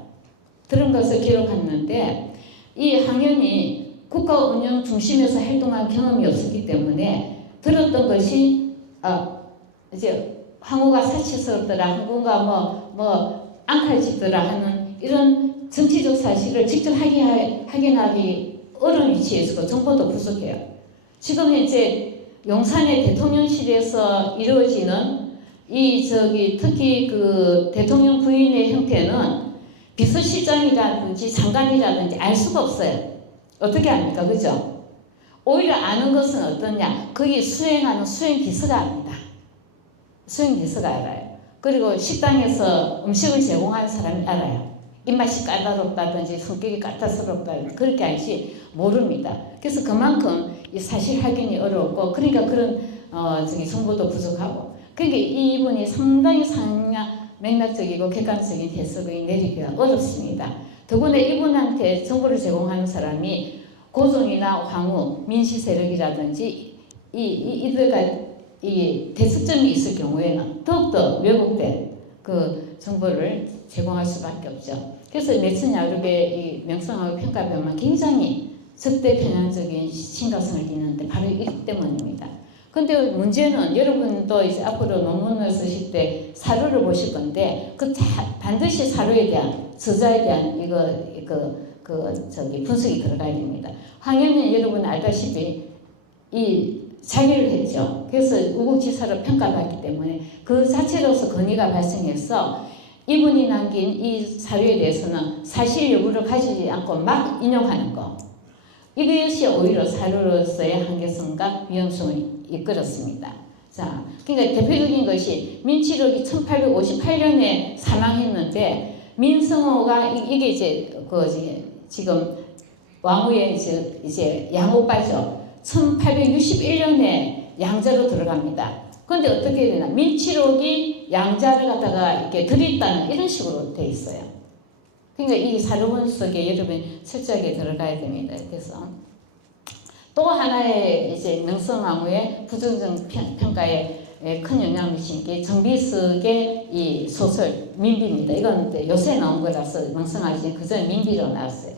들은 것을 기록했는데 이 황현이 국가 운영 중심에서 활동한 경험이 없었기 때문에 들었던 것이 이제 황후가 사치스럽더라, 황후가 뭐 앙칼짓더라 하는 이런 정치적 사실을 직접 확인하기 어려운 위치에 있고 정보도 부족해요. 지금 현재 용산의 대통령실에서 이루어지는 특히 그 대통령 부인의 형태는 비서실장이라든지 장관이라든지 알 수가 없어요. 어떻게 합니까? 그죠? 오히려 아는 것은 어떠냐? 거기 수행하는 수행비서가 압니다. 수행비서가 알아요. 그리고 식당에서 음식을 제공하는 사람이 알아요. 입맛이 까다롭다든지 성격이 까다롭다든지 그렇게 알지 모릅니다. 그래서 그만큼 이 사실 확인이 어렵고 그러니까 그런 정보도 부족하고 그러니까 이분이 상당히 맥락적이고 객관적인 해석을 내리기가 어렵습니다. 더구나 이분한테 정보를 제공하는 사람이 고종이나 황후, 민씨 세력이라든지 이들과 이 대척점이 있을 경우에는 더욱더 왜곡된 그 정보를 제공할 수밖에 없죠. 그래서 매천야록의 이 명성황후 평가변만 굉장히 적대 편향적인 심각성을 띠는데 바로 이 때문입니다. 근데 문제는 여러분도 이제 앞으로 논문을 쓰실 때 사료를 보실 건데 반드시 사료에 대한 저자에 대한 분석이 들어가야 됩니다. 황현은 여러분 알다시피 이 자기를 했죠. 그래서 우국지사로 평가받기 때문에 그 자체로서 건의가 발생해서 이분이 남긴 이 사료에 대해서는 사실 여부를 가지지 않고 막 인용하는 거. 이것이 오히려 사료로서의 한계성과 위험성을 이끌었습니다. 자, 그러니까 대표적인 것이 민치록이 1858년에 사망했는데 민성호가 이게 이제 지금 왕후의 이제 양오빠죠. 1861년에 양자로 들어갑니다. 그런데 어떻게 되나? 민치록이 양자를 갖다가 이렇게 들였다는 이런 식으로 돼 있어요. 그러니까 이 사료 분석에 여러분이 철저하게 들어가야 됩니다. 그래서 또 하나의 이제 명성황후의 부정적 평가에 큰 영향을 미친 게 정비석의 이 소설 민비입니다. 이건 요새 나온 거라서 명성황후 그전 민비로 나왔어요.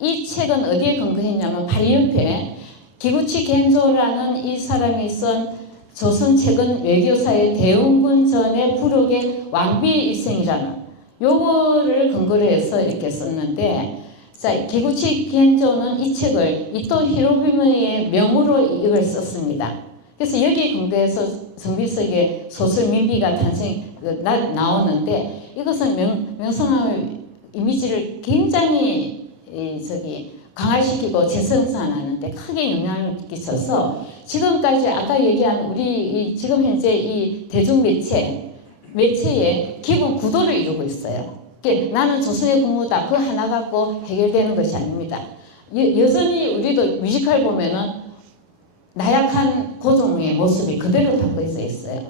이 책은 어디에 근거했냐면 바로 옆에 기구치 겐조라는 이 사람이 쓴 조선 최근 외교사의 대웅군 전의 부록의 왕비의 일생이라는 요거를 근거로 해서 이렇게 썼는데, 자, 기구치 겐조는 이 책을 이토 히로부미의 명으로 이걸 썼습니다. 그래서 여기에 근거해서 정비석의 소설 민비가 나오는데 이것은 명성황후 이미지를 굉장히 강화시키고 재생산하는데 크게 영향을 끼쳐서 지금까지 아까 얘기한 우리 지금 현재 이 대중 매체의 기본 구도를 이루고 있어요. 나는 조선의 국무다 그 하나 갖고 해결되는 것이 아닙니다. 여전히 우리도 뮤지컬 보면은 나약한 고종의 모습이 그대로 담겨져 있어요.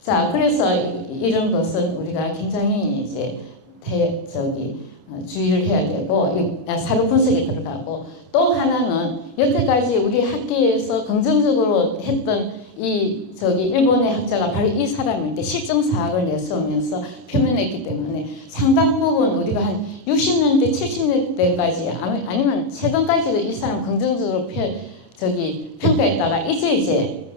자, 그래서 이런 것은 우리가 굉장히 이제 주의를 해야 되고 사료 분석에 들어가고 또 하나는 여태까지 우리 학계에서 긍정적으로 했던 일본의 학자가 바로 이 사람인데 실증 사학을 내세우면서 표현했기 때문에 상당 부분 우리가 한 60년대 70년대까지 아니면 최근까지도 이 사람 긍정적으로 평가했다가 이제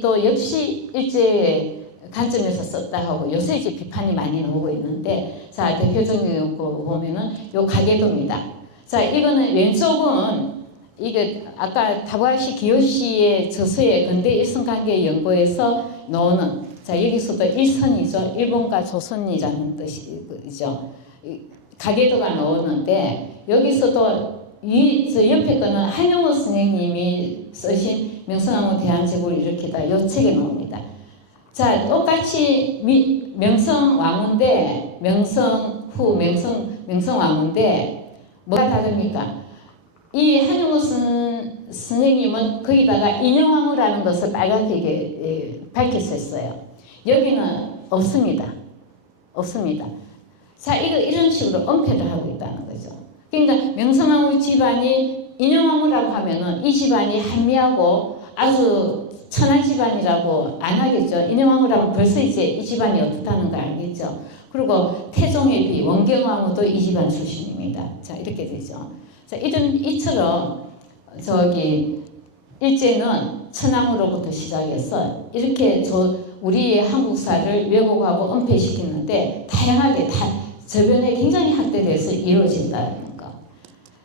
또 역시 일제의 관점에서 썼다 하고 요새 이제 비판이 많이 나오고 있는데, 자, 대표적인 거 보면은 요 가계도입니다. 자, 이거는 왼쪽은 이게 아까 타부아시 기요시의 저서의 근대 일선관계 연구에서 나오는, 자, 여기서도 일선이죠. 일본과 조선이라는 뜻이죠. 가계도가 나오는데 여기서도 저 옆에 거는 한용호 선생님이 쓰신 명성황후 대한제국을 일으키다 요 책에 나옵니다. 자, 똑같이 명성왕후인데 명성왕후인데 뭐가 다릅니까? 이 한용우 선생님은 거기다가 인용왕후라는 것을 빨갛게 밝혔었어요. 여기는 없습니다. 없습니다. 자, 이런 식으로 엄폐를 하고 있다는 거죠. 그러니까 명성황후 집안이 인용왕후라고 하면은 이 집안이 한미하고 아주 천한 집안이라고 안 하겠죠. 인용왕후라면 벌써 이제 이 집안이 어떻다는 거 알겠죠. 그리고 태종의 비 원경왕후도 이 집안 출신입니다. 자, 이렇게 되죠. 자, 이처럼 일제는 천황으로부터 시작해서 이렇게 우리의 한국사를 왜곡하고 은폐시키는데 다양하게 저변에 굉장히 확대돼서 이루어진다는 거.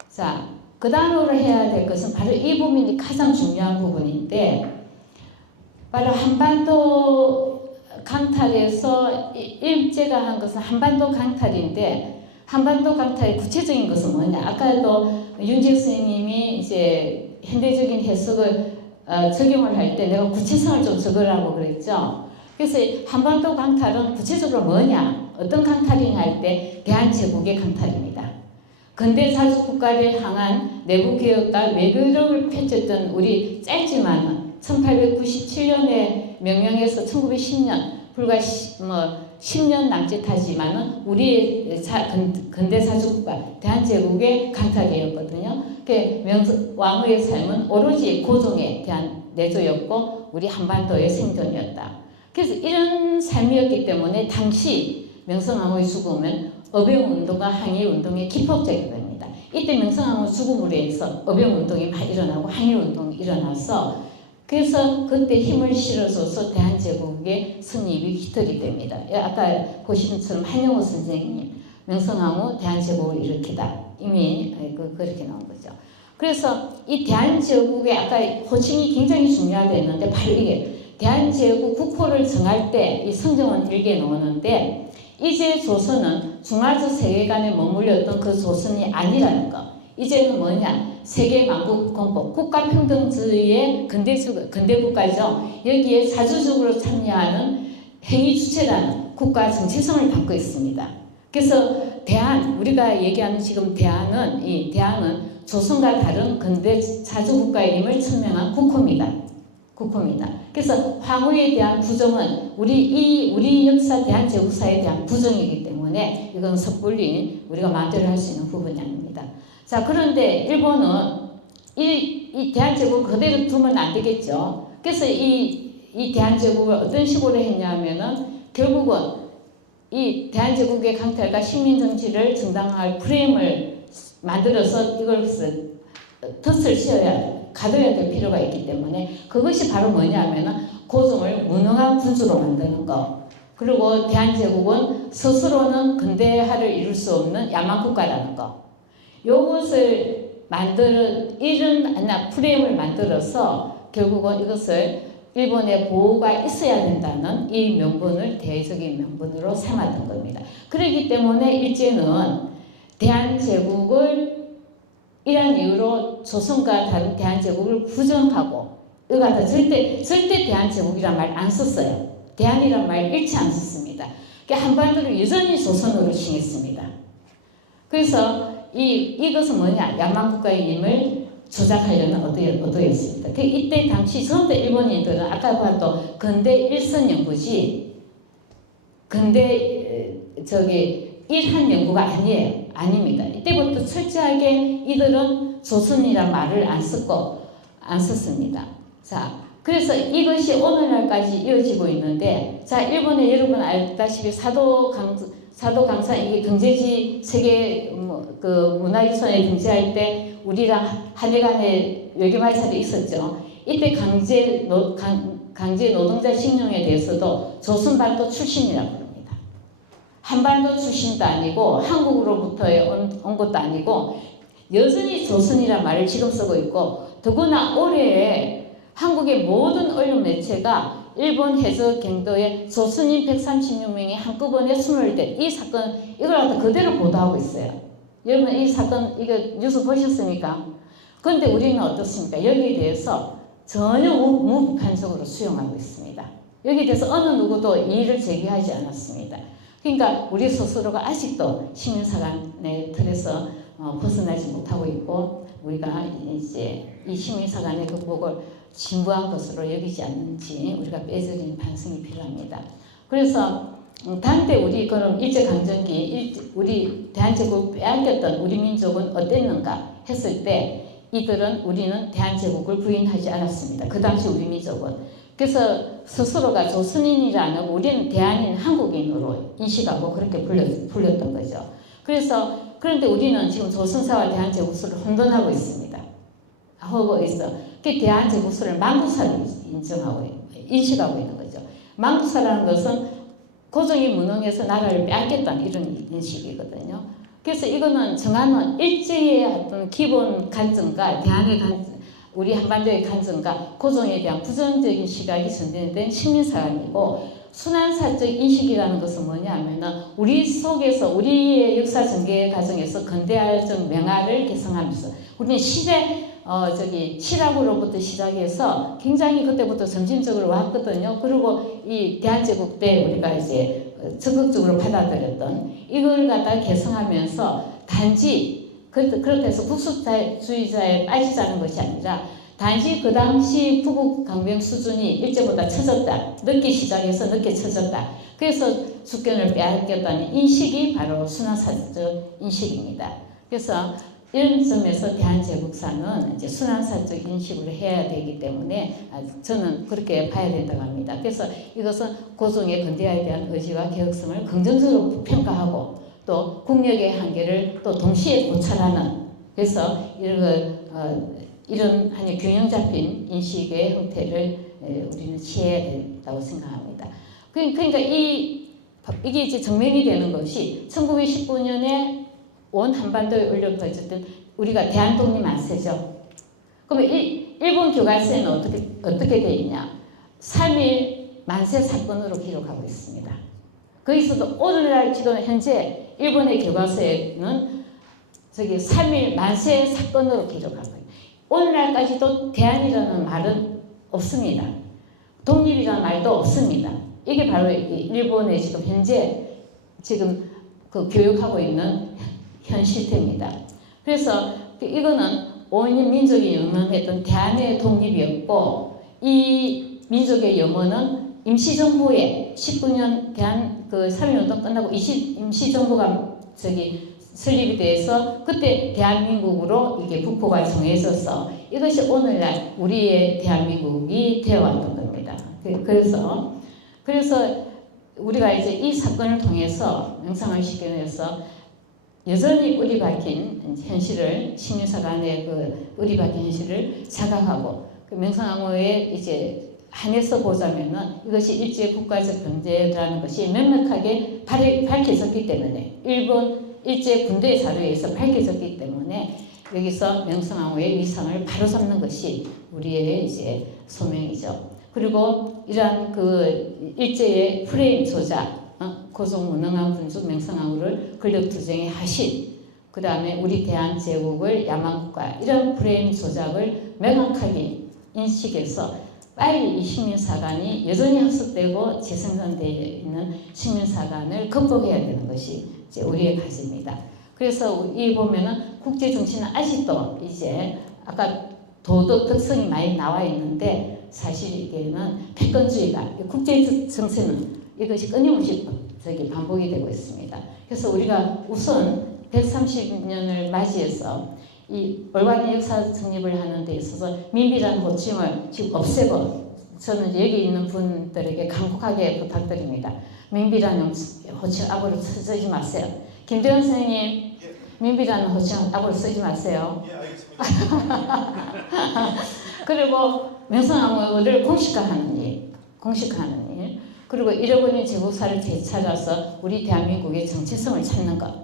자, 그 다음으로 해야 될 것은 바로 이 부분이 가장 중요한 부분인데, 바로 한반도 강탈에서 일제가 한 것은 한반도 강탈인데, 한반도 강탈의 구체적인 것은 뭐냐? 아까도 윤재 선생님이 이제 현대적인 해석을 적용을 할 때 내가 구체성을 좀 적으라고 그랬죠. 그래서 한반도 강탈은 구체적으로 뭐냐? 어떤 강탈이냐 할 때 대한제국의 강탈입니다. 근대 자주국가를 향한 내부개혁과 외교력을 펼쳤던 우리 짧지만 1897년에 명령해서 1910년 불과 10년 남짓하지만은 우리의 근대 사주국가 대한제국의 강탈이었거든요. 왕후의 삶은 오로지 고종에 대한 내조였고 우리 한반도의 생존이었다. 그래서 이런 삶이었기 때문에 당시 명성황후의 죽음은 어병운동과 항일운동의 기폭제가 됩니다. 이때 명성황후 죽음으로 해서 어병운동이 막 일어나고 항일운동이 일어나서 그래서 그때 힘을 실어줘서 대한제국의 성립이 깃털이 됩니다. 아까 보신 것처럼 한용우 선생님 명성황후 대한제국을 일으키다 이미 그렇게 나온 거죠. 그래서 이 대한제국의 아까 호칭이 굉장히 중요하다했는데 바로 이게 대한제국 국호를 정할 때 이 성정원 일기에 나오는데 이제 조선은 중화적 세계관에 머물렸던 그 조선이 아니라는 거. 이제는 뭐냐? 세계 만국 공법, 국가평등주의의 근대국가죠. 여기에 자주적으로 참여하는 행위 주체라는 국가 정체성을 갖고 있습니다. 그래서 우리가 얘기하는 지금 대한은 조선과 다른 근대 자주국가임을 천명한 국호입니다. 그래서 황후에 대한 부정은 우리 역사 대한제국사에 대한 부정이기 때문에 이건 섣불리 우리가 마음대로 할 수 있는 부분이 아닙니다. 자, 그런데 일본은 이 대한제국을 그대로 두면 안 되겠죠. 그래서 이 대한제국을 어떤 식으로 했냐면은 결국은 이 대한제국의 강탈과 식민정치를 정당화할 프레임을 만들어서 이걸 덫을 가둬야 될 필요가 있기 때문에 그것이 바로 뭐냐면은 고종을 무능한 군주로 만드는 거. 그리고 대한제국은 스스로는 근대화를 이룰 수 없는 야만국가라는 거. 요것을 이런 프레임을 만들어서 결국은 이것을 일본의 보호가 있어야 된다는 이 명분을 대외적인 명분으로 삼았던 겁니다. 그렇기 때문에 일제는 대한제국을 이러한 이유로 조선과 다른 대한제국을 부정하고 이거 갖다 절대 대한제국이란 말 안 썼어요. 대한이란 말 일체 안 썼습니다. 그러니까 한반도를 여전히 조선으로 칭했습니다. 그래서 이것은 뭐냐? 야만국가의 힘을 조작하려는 의도였습니다. 이때 당시 전부 일본인들은 아까 봐도 근대 일선 연구지 근대 일한 연구가 아닙니다. 이때부터 철저하게 이들은 조선이란 말을 안 썼습니다. 자, 그래서 이것이 오늘날까지 이어지고 있는데, 자, 일본에 여러분 알다시피 사도강산 이게 경제지 세계 문화유산에 등재할 때 우리랑 한일 간에 외교마찰이 있었죠. 이때 강제 노동자 징용에 대해서도 조선반도 출신이라고 합니다. 한반도 출신도 아니고 한국으로부터 온 것도 아니고 여전히 조선이라는 말을 지금 쓰고 있고, 더구나 올해 한국의 모든 언론 매체가 일본 해저 경도에 조선인 136명이 한꺼번에 숨을 때 이 사건 이걸 갖다 그대로 보도하고 있어요. 여러분 이 사건 이거 뉴스 보셨습니까? 그런데 우리는 어떻습니까? 여기에 대해서 전혀 무비판적으로 수용하고 있습니다. 여기에 대해서 어느 누구도 이의를 제기하지 않았습니다. 그러니까 우리 스스로가 아직도 식민사관의 틀에서 벗어나지 못하고 있고 우리가 이제 이 시민사관의 극복을 진부한 것으로 여기지 않는지 우리가 빼뜨리는 반성이 필요합니다. 그래서 단때 우리 그럼 일제강점기 우리 대한제국을 빼앗겼던 우리 민족은 어땠는가 했을 때 우리는 대한제국을 부인하지 않았습니다. 그 당시 우리 민족은. 그래서 스스로가 조선인이라는 우리는 대한인 한국인으로 인식하고 그렇게 불렸던 거죠. 그런데 우리는 지금 조선사와 대한제국서를 혼돈하고 있습니다. 하고 있어. 그 대한제국서를 망국사로 인식하고 있는 거죠. 망국사라는 것은 고종이 무능해서 나라를 빼앗겼다는 이런 인식이거든요. 그래서 이거는 정하는 일제의 어떤 기본 관점과 대한의 관점, 우리 한반도의 관점과 고종에 대한 부정적인 시각이 전제된 식민사관이고, 순환사적 인식이라는 것은 뭐냐면은 우리 속에서 우리의 역사 전개 과정에서 근대화적 명화를 개성하면서 우리는 실학으로부터 시작해서 굉장히 그때부터 점진적으로 왔거든요. 그리고 이 대한제국 때 우리가 이제 적극적으로 받아들였던 이걸 갖다 개성하면서 단지 그렇게 해서 국수주의자에 빠지자는 것이 아니라 단지 그 당시 부국 강병 수준이 일제보다 처졌다. 늦게 시작해서 늦게 처졌다. 그래서 주권을 빼앗겼다는 인식이 바로 순환사적 인식입니다. 그래서 이런 점에서 대한제국사는 이제 순환사적 인식으로 해야 되기 때문에 저는 그렇게 봐야 된다고 합니다. 그래서 이것은 고종의 근대화에 대한 의지와 개혁성을 긍정적으로 평가하고 또 국력의 한계를 또 동시에 고찰하는, 그래서 이런 한 균형 잡힌 인식의 형태를 우리는 취해야 된다고 생각합니다. 그러니까 이게 이제 정면이 되는 것이 1919년에 온 한반도에 울려 퍼졌던 우리가 대한독립 만세죠. 그러면 일본 교과서에는 어떻게 되어 있냐? 3.1 만세 사건으로 기록하고 있습니다. 거기서도 오늘날 지금 현재 일본의 교과서에는 3.1 만세 사건으로 기록하고 있습니다. 오늘날까지도 대한이라는 말은 없습니다. 독립이라는 말도 없습니다. 이게 바로 일본의 지금 현재 그 교육하고 있는 현 시스템입니다. 그래서 이거는 온 민족이 염원했던 대한의 독립이었고, 이 민족의 염원은 임시정부의 19년 대한 3.1운동 끝나고 임시정부가 설립이 돼서 그때 대한민국으로 이게 국호가 정해져서 이것이 오늘날 우리의 대한민국이 되어왔던 겁니다. 그래서 우리가 이제 이 사건을 통해서 명상을 시켜내서 여전히 뿌리 박힌 현실을, 시민사관의 뿌리 박힌 현실을 자각하고 명상황후에 이제 한해서 보자면은 이것이 일제 국가적 존재라는 것이 명확하게 밝혀졌기 때문에, 일본 일제 군대 자료에 의해서 밝혀졌기 때문에 여기서 명성황후의 위상을 바로잡는 것이 우리의 이제 소명이죠. 그리고 이러한 일제의 프레임 조작, 고종 무능한 군주 명성황후를 권력투쟁에 하신, 그 다음에 우리 대한제국을 야만국가, 이런 프레임 조작을 명확하게 인식해서 빨리 이 식민사관이 여전히 학습되고 재생산되어 있는 식민사관을 극복해야 되는 것이 이제 우리의 과제입니다. 그래서 이 보면은 국제 정치는 아직도 이제 아까 도덕 특성이 많이 나와 있는데, 사실 이게는 패권주의가, 국제 정세는 이것이 끊임없이 반복이 되고 있습니다. 그래서 우리가 우선 130년을 맞이해서 이 올바른 역사 정립을 하는 데 있어서 민비라는 호칭을 지금 없애고, 저는 여기 있는 분들에게 간곡하게 부탁드립니다. 민비라는 호칭 앞으로 쓰지 마세요. 김대원 선생님, 민비라는 호칭 앞으로 쓰지 마세요. 예, 알겠습니다. 그리고 명성황후를 공식화하는 일. 그리고 잃어버린 제국사를 되찾아서 우리 대한민국의 정체성을 찾는 것.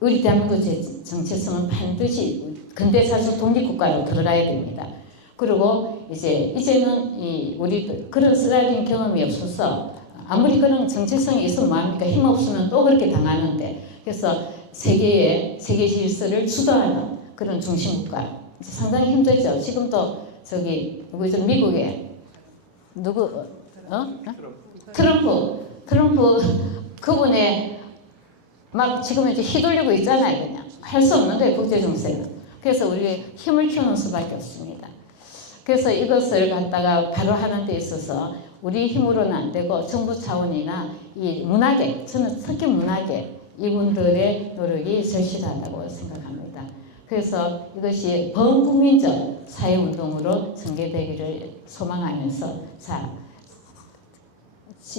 우리 대한민국의 정체성은 반드시 근대사적 독립국가로 들어가야 됩니다. 그리고 이제는 우리 그런 쓰라린 경험이 없어서 아무리 그런 정체성이 있으면 뭐합니까? 힘 없으면 또 그렇게 당하는데, 그래서 세계 질서를 주도하는 그런 중심국가 상당히 힘들죠. 지금도 미국에 트럼프 그분의 막 지금 이제 휘둘리고 있잖아요. 그냥 할 수 없는 거예요. 국제 정세는 그래서 우리 힘을 키우는 수밖에 없습니다. 그래서 이것을 갖다가 바로 하는 데 있어서 우리 힘으로는 안 되고 정부 차원이나 이 문화계, 저는 특히 문화계 이분들의 노력이 절실하다고 생각합니다. 그래서 이것이 범국민적 사회운동으로 전개되기를 소망하면서 자,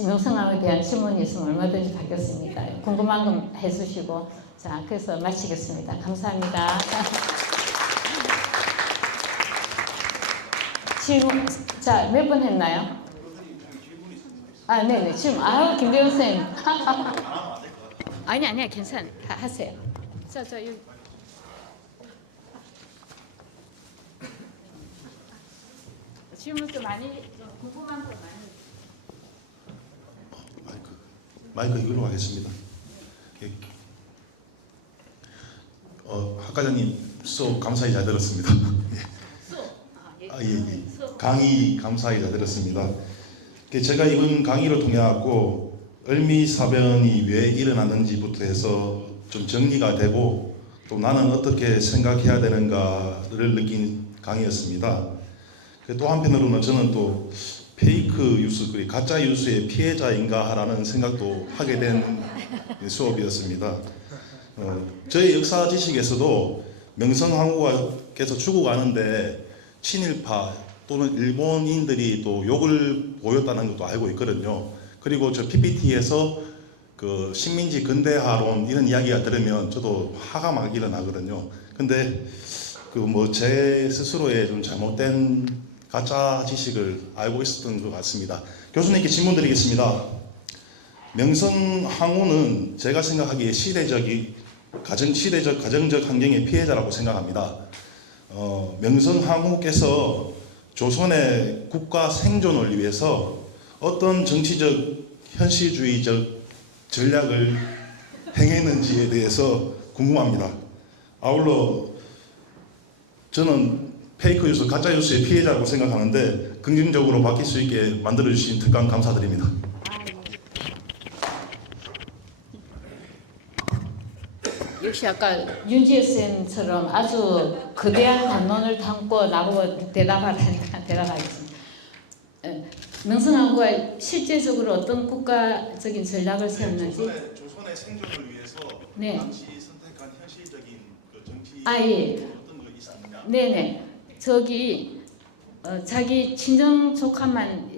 명성황후에 대한 질문이 있으면 얼마든지 받겠습니다. 궁금한 건 해주시고 자, 그래서 마치겠습니다. 감사합니다. 질문, 자, 몇 번 했나요? 아, 네네. 지금, 김대현 선생님. 아니야, 괜찮아. 하세요. 자, 여기. 질문도 많이, 궁금한 거 많이. 마이크 이걸로 하겠습니다. 학 과장님 수업 감사히 잘 들었습니다. 예. 강의 감사히 잘 들었습니다. 제가 이번 강의를 통해 갖고 을미사변이 왜 일어났는지부터 해서 좀 정리가 되고 또 나는 어떻게 생각해야 되는가를 느낀 강의였습니다. 또 한편으로는 저는 또 페이크 뉴스, 가짜 뉴스의 피해자인가라는 생각도 하게 된 수업이었습니다. 저의 역사 지식에서도 명성황후께서 죽어가는데 친일파 또는 일본인들이 또 욕을 보였다는 것도 알고 있거든요. 그리고 저 PPT에서 그 식민지 근대화론 이런 이야기가 들으면 저도 화가 막 일어나거든요. 근데 제 스스로의 좀 잘못된 가짜 지식을 알고 있었던 것 같습니다. 교수님께 질문 드리겠습니다. 명성황후는 제가 생각하기에 가정적 환경의 피해자라고 생각합니다. 명성황후께서 조선의 국가 생존을 위해서 어떤 정치적 현실주의적 전략을 행했는지에 대해서 궁금합니다. 아울러 저는 페이크 뉴스, 가짜 뉴스의 피해자라고 생각하는데 긍정적으로 바뀔 수 있게 만들어주신 특강 감사드립니다. 역시 아까 윤지혜 쌤처럼 아주 거대한 관론을 담고 나보고 대답하겠습니다. 명성황후가 실제적으로 어떤 국가적인 전략을 세웠는지 조선의 생존을 위해서 네. 당시 선택한 현실적인 정치 예. 어떤 거 있었느냐? 네네. 자기 친정 조카만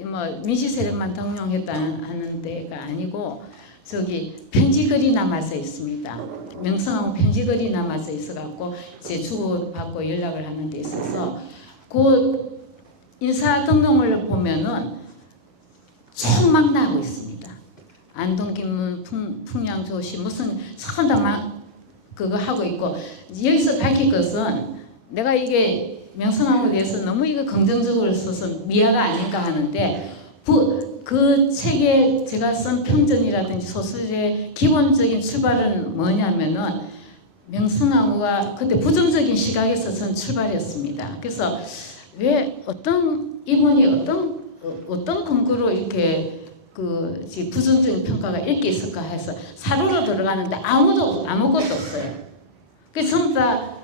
민씨 세력만 등용했다는 데가 아니고 편지글이 남아서 있습니다. 명성황후 편지글이 남아서 있어갖고 이제 주고받고 연락을 하는 데 있어서 그 인사 등록을 보면은 총 나고 있습니다. 안동김문, 풍양조시 무슨 천다만 그거 하고 있고 여기서 밝힐 것은 내가 이게 명성황후에 대해서 너무 이거 긍정적으로 써서 미화가 아닐까 하는데 그 책에 제가 쓴 평전이라든지 소설의 기본적인 출발은 뭐냐면은 명성황후가 그때 부정적인 시각에서 전 출발했습니다. 그래서 왜 이분이 어떤 근거로 이렇게 부정적인 평가가 이렇게 있을까 해서 사로로 들어가는데 아무것도 없어요. 그래서 전부 다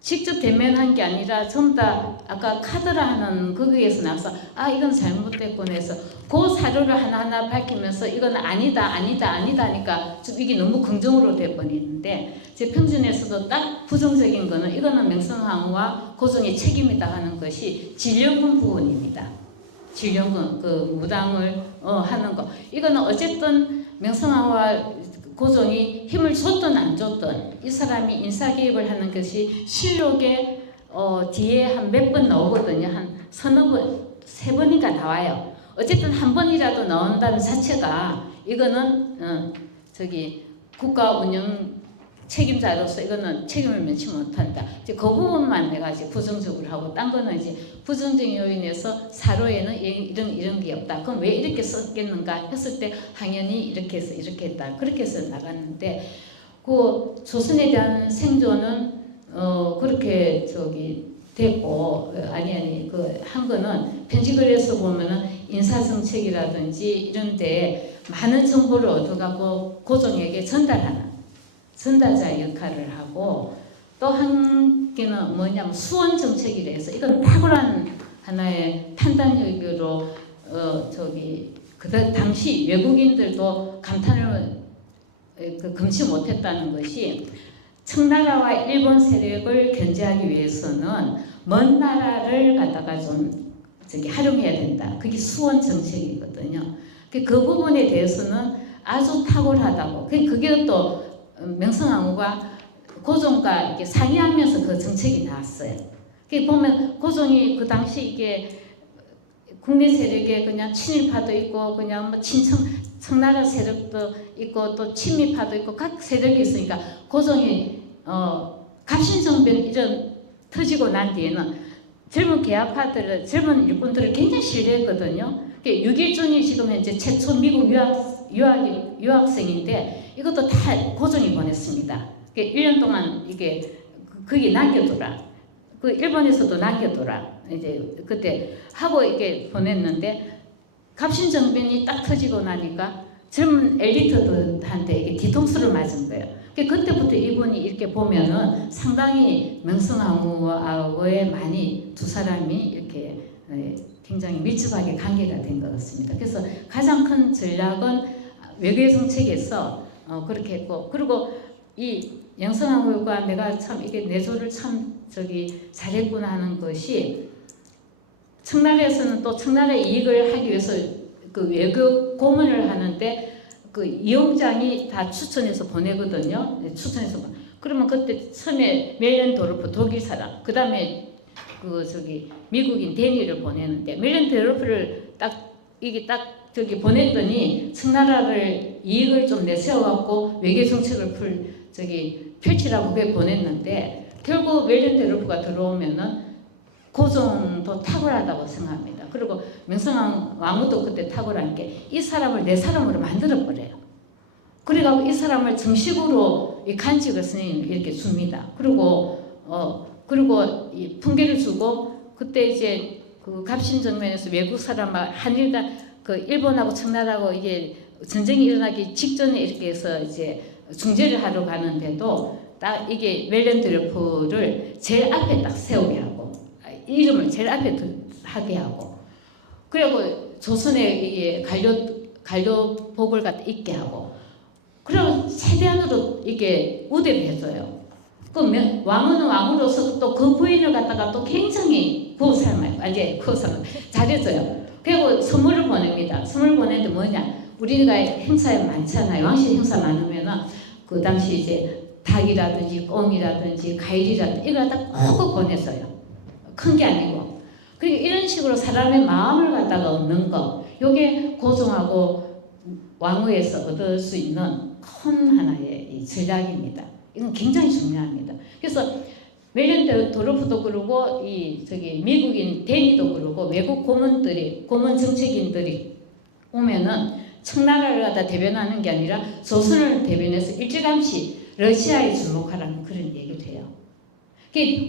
직접 대면한 게 아니라 전부 다 아까 카드라 하는 거기에서 나와서 이건 잘못됐구나 해서 그 사료를 하나하나 밝히면서 이건 아니다 하니까 좀 이게 너무 긍정으로 돼버리는데 제 평전에서도 딱 부정적인 거는 이거는 명성황후와 고종의 책임이다 하는 것이 진령군 부분입니다. 진령군 무당을 하는 거 이거는 어쨌든 명성황후와 고종이 힘을 줬든 안 줬든 이 사람이 인사 개입을 하는 것이 실록에 뒤에 한 몇 번 나오거든요. 한 서너 번, 3번인가 나와요. 어쨌든 한 번이라도 나온다는 자체가 이거는 국가 운영 책임자로서 이거는 책임을 면치 못한다. 이제 그 부분만 내가 이제 부정적으로 하고 딴 거는 이제 부정적인 요인에서 사로에는 이런 게 없다. 그럼 왜 이렇게 썼겠는가 했을 때 당연히 이렇게 해서 이렇게 했다. 그렇게 해서 나갔는데 그 조선에 대한 생존은 그렇게 됐고 한 거는 편집글에서 보면은 인사정책이라든지 이런데 많은 정보를 얻어가고 고종에게 전달하는 전달자 역할을 하고 또 한 개는 뭐냐면 수원 정책이라 해서 이건 탁월한 하나의 판단력으로 그 당시 외국인들도 감탄을 금치 못했다는 것이 청나라와 일본 세력을 견제하기 위해서는 먼 나라를 갖다가 좀 활용해야 된다. 그게 수원 정책이거든요. 그 부분에 대해서는 아주 탁월하다고. 그게 또 명성황후가 고종과 이렇게 상의하면서 그 정책이 나왔어요. 그 보면 고종이 그 당시 이게 국내 세력에 그냥 친일파도 있고 그냥 뭐 청나라 세력도 있고 또 친미파도 있고 각 세력이 있으니까 고종이 갑신정변 이런 터지고 난 뒤에는 젊은 계파들을 젊은 일꾼들을 굉장히 신뢰했거든요. 6.1중이 지금 현재 최초 미국 유학생인데 이것도 다 고종이 보냈습니다. 1년 동안 이게 거기 남겨둬라. 그 일본에서도 남겨둬라. 이제 그때 하고 이렇게 보냈는데 갑신정변이 딱 터지고 나니까 젊은 엘리트들한테 이게 뒤통수를 맞은 거예요. 그때부터 이분이 이렇게 보면은 상당히 명성황후와의 많이 두 사람이 이렇게 굉장히 밀접하게 관계가 된 것 같습니다. 그래서 가장 큰 전략은 외교 정책에서 그렇게 했고, 그리고 이 명성황후가 내가 참 이게 내조를 참 잘했구나 하는 것이 청나라에서는 또 청나라의 이익을 하기 위해서 그 외교 고문을 하는데 그 이용장이 다 추천해서 보내거든요. 추천해서 그러면 그때 처음에 멜렌도르프 독일 사람, 그 다음에 미국인 데니를 보내는데 멜렌도르프를 보냈더니 청나라를 이익을 좀 내세워갖고 외교 정책을 펼치라고 그게 보냈는데 결국 멜렌도르프가 들어오면은 고종도 탁월하다고 생각합니다. 그리고 명성황후도 그때 탁월한 게 이 사람을 내 사람으로 만들어 버려요. 그래가지고 이 사람을 정식으로 이 간직을 스님 이렇게 줍니다. 그리고 이 풍계를 주고 그때 이제 그 갑신정변에서 외국 사람과 한일간 그 일본하고 청나라하고 이게 전쟁이 일어나기 직전에 이렇게 해서 이제 중재를 하러 가는데도 딱 이게 멜렌도르프를 제일 앞에 딱 세우게 하고 이름을 제일 앞에 하게 하고 그리고 조선에 이게 관료복을 갖다 입게 하고 그리고 최대한으로 이게 우대를 해줘요. 그 왕은 왕으로서 또 그 부인을 갖다가 또 굉장히 잘해줘요. 그리고 선물을 보냅니다. 선물 보내는데 뭐냐? 우리가 행사에 많잖아요. 왕실 행사 많으면은 그 당시 이제 닭이라든지 꽁이라든지 과일이라든지 이걸 갖다 꼭 보내서요. 큰 게 아니고. 그리고 이런 식으로 사람의 마음을 갖다가 얻는 거. 요게 고종하고 왕후에서 얻을 수 있는 큰 하나의 이 전략입니다. 이건 굉장히 중요합니다. 그래서 멜렌도르프도 그러고 미국인 데니도 그러고 외국 고문 정책인들이 오면은 청나라를 갖다 대변하는 게 아니라 조선을 대변해서 일찌감치 러시아에 주목하라는 그런 얘기를 해요.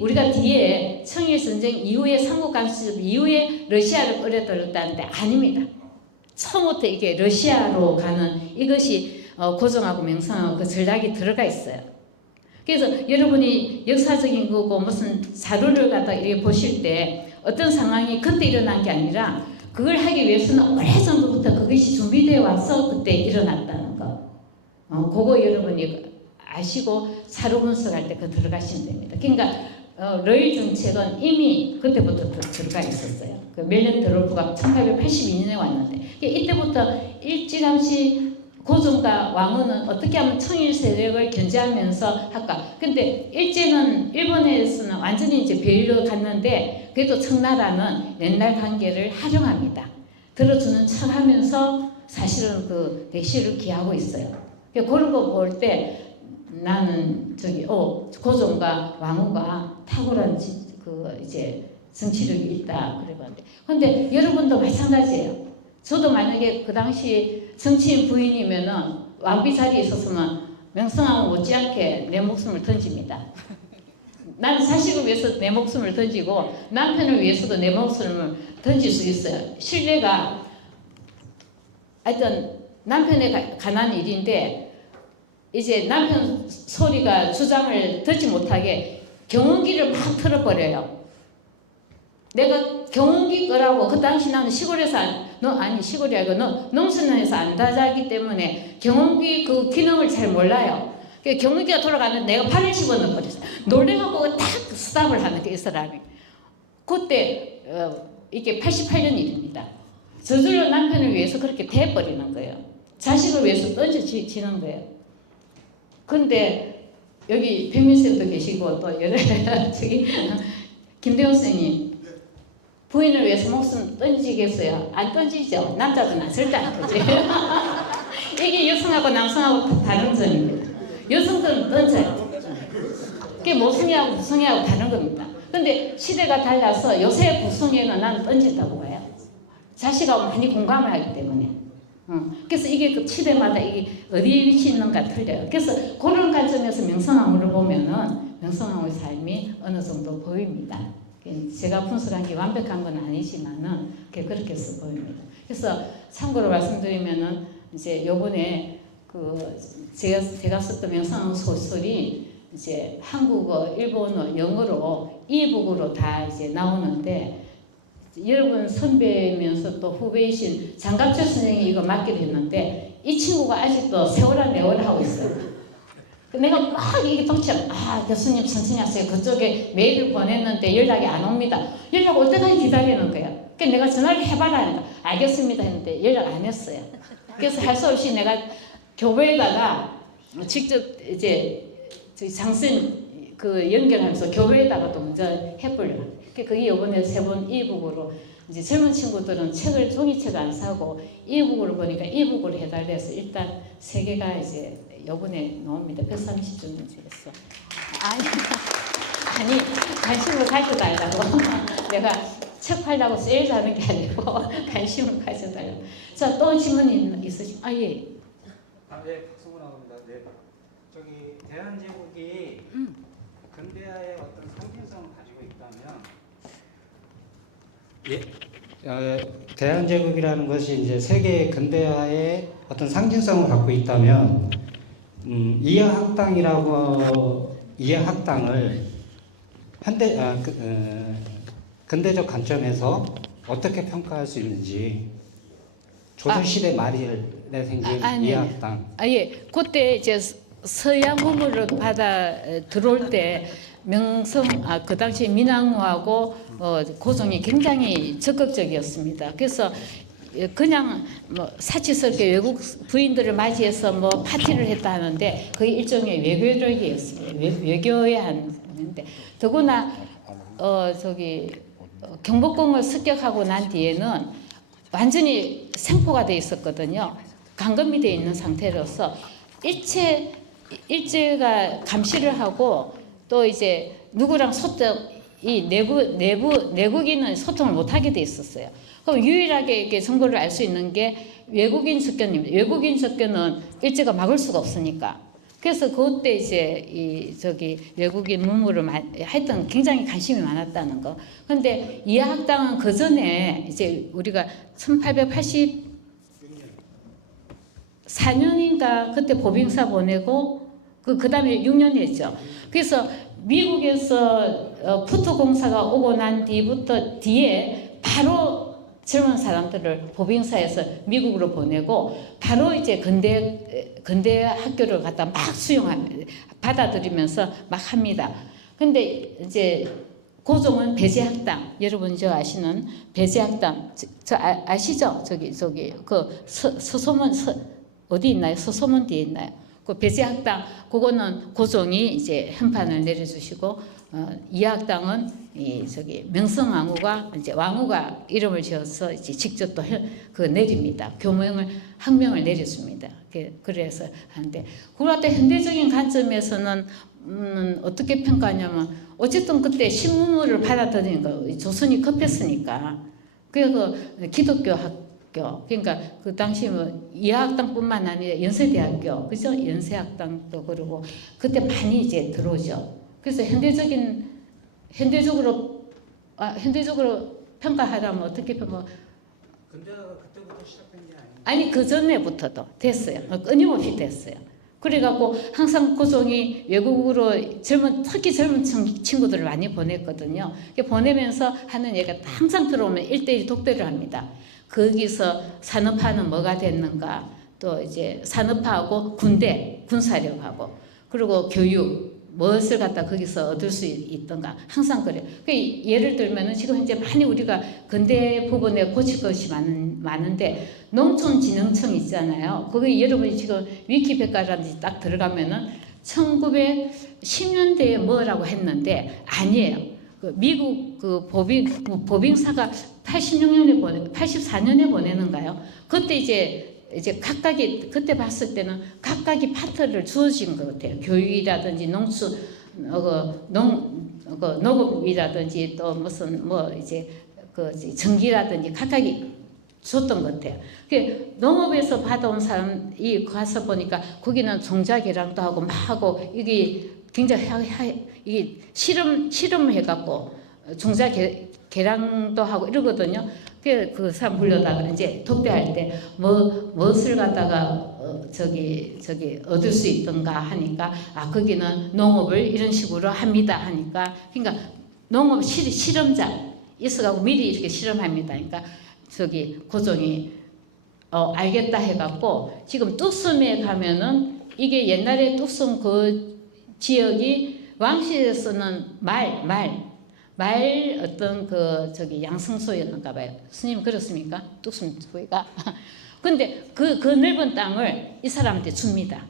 우리가 뒤에 청일전쟁 이후에 삼국간섭 이후에 러시아를 끌어들였다는데 아닙니다. 처음부터 이게 러시아로 가는 이것이 고종하고 명성하고 그 전략이 들어가 있어요. 그래서 여러분이 역사적인 거고 무슨 자료를 갖다 이렇게 보실 때 어떤 상황이 그때 일어난 게 아니라 그걸 하기 위해서는 오래전부터 그것이 준비되어 와서 그때 일어났다는 거. 그거 여러분이 아시고 사료 분석할 때 그 들어가시면 됩니다. 그러니까 러일 정책은 이미 그때부터 들어가 있었어요. 그 멜렌도르프가 1882년에 왔는데 이때부터 일찌감치 고종과 왕후는 어떻게 하면 청일 세력을 견제하면서 할까? 근데 일제는 일본에서는 완전히 이제 베일로 갔는데 그래도 청나라는 옛날 관계를 활용합니다. 들어주는 척하면서 사실은 그 대시를 기하고 있어요. 그런 거 볼 때 나는 고종과 왕후가 탁월한 이제 정치력이 있다 그래봤는데, 근데 여러분도 마찬가지예요. 저도 만약에 그 당시 정치인 부인이면은 왕비 자리에 있었으면 명성황후 못지않게 내 목숨을 던집니다. 나는 자식을 위해서 내 목숨을 던지고 남편을 위해서도 내 목숨을 던질 수 있어요. 신뢰가 하여튼 남편에 관한 일인데 이제 남편 소리가 주장을 듣지 못하게 경운기를 막 틀어버려요. 내가 경운기 거라고 그 당시 나는 시골에서 시골이 아니고 농촌에서 안 다자기 때문에 경운기 그 기능을 잘 몰라요. 경운기가 돌아가는데 내가 팔을 집어넣어 버렸어. 놀래갖고 딱 스탑을 하는 게 이 사람이. 그때 이게 88년 일입니다. 저절로 남편을 위해서 그렇게 돼버리는 거예요. 자식을 위해서 던져지는 거예요. 근데 여기 백민쌤도 계시고 또 여러 저기 김대호 선생님 부인을 위해서 목숨 던지겠어요? 안 던지죠. 남자들은 절대 안 던져요. 이게 여성하고 남성하고 다른 점입니다. 여성들은 던져요. 그게 모성애하고 부성애하고 다른 겁니다. 근데 시대가 달라서 요새 부성애는 나는 던진다고 봐요. 자식하고 많이 공감을 하기 때문에. 그래서 이게 그 시대마다 이게 어디에 위치 있는가 틀려요. 그래서 그런 관점에서 명성황후를 보면은 명성황후의 삶이 어느 정도 보입니다. 제가 분석한 게 완벽한 건 아니지만은 그렇게 해서 보입니다. 그래서 참고로 말씀드리면은 이제 요번에 그 제가 썼던 명성황후 소설이 이제 한국어, 일본어, 영어로 이북으로 다 이제 나오는데 여러분 선배면서 또 후배이신 장갑철 선생님이 이거 맡게 됐는데 이 친구가 아직도 세월아 내월아 하고 있어요. 내가 막 이게 동참 교수님 천천히 하세요. 그쪽에 메일을 보냈는데 연락이 안 옵니다. 연락 올 때까지 기다리는 거예요. 그러니까 내가 전화를 해봐라 하니까 알겠습니다 했는데 연락 안 했어요. 그래서 할 수 없이 내가 교회에다가 직접 이제 장선 그 연결하면서 교회에다가도 먼저 해보려고. 그게 이번에 3번 이북으로 이제 젊은 친구들은 책을 종이책 안 사고 이북으로 보니까 이북으로 해달래서 일단 3개가 이제 이번에 나옵니다. 130주년째였어. 아니 관심을 가져달라고. 내가 책 팔려고 세일 하는 게 아니고 관심을 가져달라고. 자, 또 질문 있으시면 예. 네, 박성훈입니다. 네, 저기 대한제국이 근대화의 어떤 상징성을 가지고 있다면, 대한제국이라는 것이 이제 세계 근대화의 어떤 상징성을 갖고 있다면, 이해학당을 근대적 관점에서 어떻게 평가할 수 있는지. 조선시대 말에 생긴 이해학당. 예. 그때 이제 서양 문물을 받아 들어올 때 그 당시 민항우하고 고종이 굉장히 적극적이었습니다. 그래서 그냥 뭐 사치스럽게 외국 부인들을 맞이해서 뭐 파티를 했다 하는데 그게 일종의 외교적이었습니다. 외교에 하는데 더구나 경복궁을 습격하고 난 뒤에는 완전히 생포가 돼 있었거든요. 감금이 돼 있는 상태로서 일제가 감시를 하고 또 이제 누구랑 내국인은 소통을 못 하게 돼 있었어요. 그럼 유일하게 이렇게 정보를 알 수 있는 게 외국인 접견입니다. 외국인 접견은 일제가 막을 수가 없으니까. 그래서 그때 이제 외국인 문물을 하여튼 굉장히 관심이 많았다는 거. 근데 이해학당은 그 전에 이제 우리가 1884년인가 그때 보빙사 보내고 그 다음에 6년 했죠. 그래서 미국에서 푸트공사가 오고 난 뒤에 바로 젊은 사람들을 보빙사에서 미국으로 보내고 바로 이제 근대 학교를 갖다 막 받아들이면서 막 합니다. 근데 이제 고종은 배제학당, 여러분 저 아시는 배제학당 아시죠? 그 서소문 어디 있나요? 서소문 뒤에 있나요? 그 배제학당 그거는 고종이 이제 현판을 내려주시고 이학당은 명성황후가 이제 왕후가 이름을 지어서 이제 직접 또 내립니다. 학명을 내렸습니다. 그래서 하는데 그럴 때 현대적인 관점에서는 어떻게 평가하냐면 어쨌든 그때 신문물을 받아들이는 거 조선이 급했으니까 그래서 기독교 학교 그러니까 그 당시 뭐 이하학당뿐만 아니라 연세대학교 그죠 연세학당도 그러고 그때 많이 이제 들어오죠. 그래서 현대적으로 평가하라면 어떻게 평가? 근대화가 그때부터 시작된 게 아니에요. 아니 그 전에부터도 됐어요. 끊임없이 됐어요. 그래갖고 항상 고종이 외국으로 특히 젊은 친구들을 많이 보냈거든요. 보내면서 하는 얘기가 항상 들어오면 1:1 독배를 합니다. 거기서 산업화는 뭐가 됐는가, 또 이제 산업화하고 군사력하고 그리고 교육 무엇을 갖다 거기서 얻을 수 있던가 항상 그래요. 예를 들면은 지금 현재 많이 우리가 근대 부분에 고칠 것이 많은데 농촌진흥청 있잖아요. 거기 여러분이 지금 위키백과라든지 딱 들어가면은 1910년대에 뭐라고 했는데 아니에요. 미국 보빙사가 84년에 보내는가요? 그때 이제 각각이 그때 봤을 때는 각각이 파트를 주어진 것 같아요. 교육이라든지 농업이라든지 또 무슨 이제 전기라든지 각각이 줬던 것 같아요. 농업에서 받아온 사람이 가서 보니까 거기는 종자개량도 하고 막 하고 이게 굉장히 이게 실험을 해갖고 종자개량도 하고 이러거든요. 그 사람 불러다가 이제 독배할 때 무엇을 갖다가 저기 얻을 수 있던가 하니까 거기는 농업을 이런 식으로 합니다 하니까 그러니까 농업 실험장 있어가고 미리 이렇게 실험합니다. 그러니까 고종이 알겠다 해갖고 지금 뚝섬에 가면은 이게 옛날에 뚝섬 그 지역이 왕실에서는 말 어떤 양성소였는가 봐요. 스님 그렇습니까? 뚝섬 부위가. 근데 그 넓은 땅을 이 사람한테 줍니다.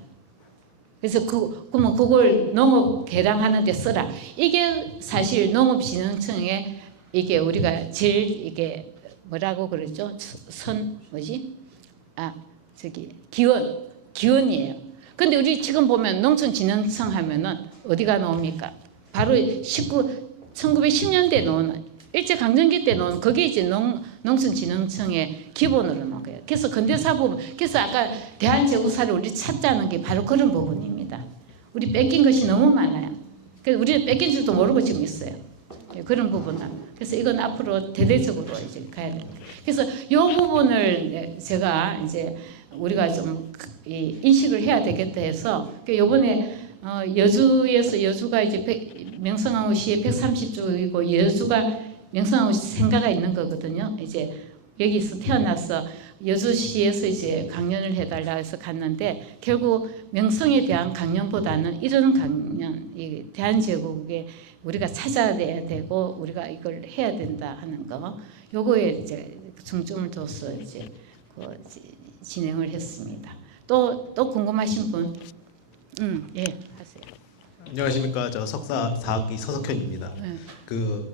그래서 그러면 그걸 농업 개량하는 데 써라. 이게 사실 농업진흥청에 이게 우리가 제일 이게 뭐라고 그러죠? 기원이에요. 근데 우리 지금 보면 농촌진흥청 하면은 어디가 나옵니까? 바로 1910년대 놓은 일제강점기 때 놓은 그게 이제 농촌진흥청의 기본으로 놓은 거예요. 그래서 근대사 부분, 그래서 아까 대한제국사를 우리 찾자는 게 바로 그런 부분입니다. 우리 뺏긴 것이 너무 많아요. 그래서 우리는 뺏긴 줄도 모르고 지금 있어요. 그런 부분은. 그래서 이건 앞으로 대대적으로 이제 가야 됩니다. 그래서 이 부분을 제가 이제 우리가 좀 인식을 해야 되겠다 해서 이번에 여주가 이제 명성황후 시의 130주이고 여주가 명성황후 생가가 있는 거거든요. 이제 여기서 태어나서 여주시에서 이제 강연을 해달라 해서 갔는데 결국 명성에 대한 강연보다는 이런 강연, 이 대한제국에 우리가 찾아내야 되고 우리가 이걸 해야 된다 하는 거, 요거에 이제 중점을 둬서 이제 진행을 했습니다. 또 궁금하신 분, 예, 하세요. 안녕하십니까. 저 석사 4학기 서석현입니다.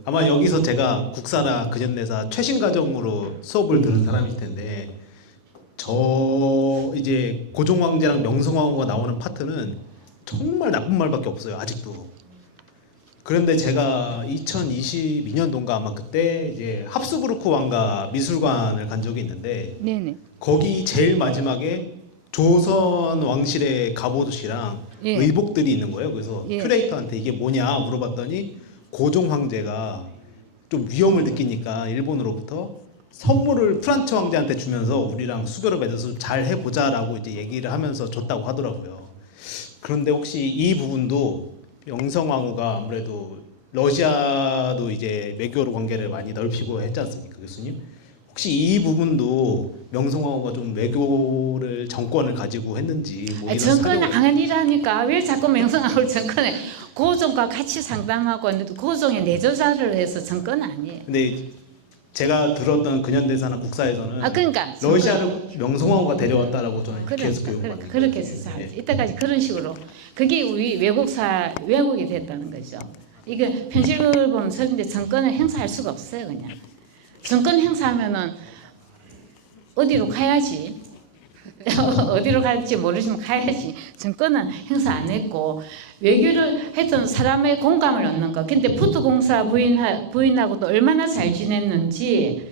아마 여기서 제가 국사나 근현대사 최신 과정으로 수업을 들은 사람일 텐데, 저 이제 고종황제랑 명성황후가 나오는 파트는 정말 나쁜 말밖에 없어요. 아직도. 그런데 제가 2022년도인가 아마 그때 이제 합수부르크 왕가 미술관을 간 적이 있는데, 네네. 거기 제일 마지막에 조선 왕실의 갑옷이랑 예. 의복들이 있는 거예요. 그래서 예. 큐레이터한테 이게 뭐냐 물어봤더니 고종 황제가 좀 위험을 느끼니까 일본으로부터 선물을 프란츠 황제한테 주면서 우리랑 수교를 맺어서 잘 해보자라고 이제 얘기를 하면서 줬다고 하더라고요. 그런데 혹시 이 부분도 명성황후가 아무래도 러시아도 이제 외교 관계를 많이 넓히고 했지 않습니까, 교수님? 혹시 이 부분도 명성황후가 좀 외교를 정권을 가지고 했는지 뭐 이런 정권 아니라니까 왜 자꾸 명성황후를 정권에 고종과 같이 상담하고 고종의 내조자를 해서 정권 아니에요. 근데 제가 들었던 근현대사나 국사에서는 그러니까 러시아를 명성황후가 데려왔다라고 저는 계속 교육받았는데 그렇게 해서 이때까지 그런 식으로 그게 우리 왜곡이 됐다는 거죠. 이게 편식을 보면 근데 정권을 행사할 수가 없어요. 그냥 정권 행사하면은 어디로 가야지. 어디로 갈지 모르지만 가야지. 정권은 행사 안 했고 외교를 했던 사람의 공감을 얻는 거. 근데 푸트공사 부인하고도 얼마나 잘 지냈는지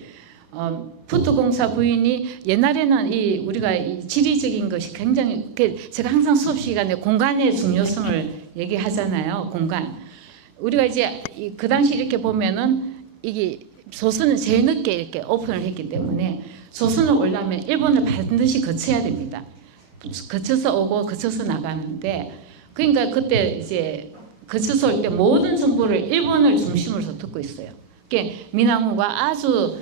푸트공사 부인이 옛날에는 우리가 이 지리적인 것이 굉장히 제가 항상 수업 시간에 공간의 중요성을 얘기하잖아요. 공간. 우리가 이제 그 당시 이렇게 보면은 이게 조선은 제일 늦게 이렇게 오픈을 했기 때문에 조선을 오려면 일본을 반드시 거쳐야 됩니다. 거쳐서 오고 거쳐서 나가는데 그러니까 그때 이제 거쳐서 올 때 모든 정보를 일본을 중심으로 듣고 있어요. 그게 미나무가 아주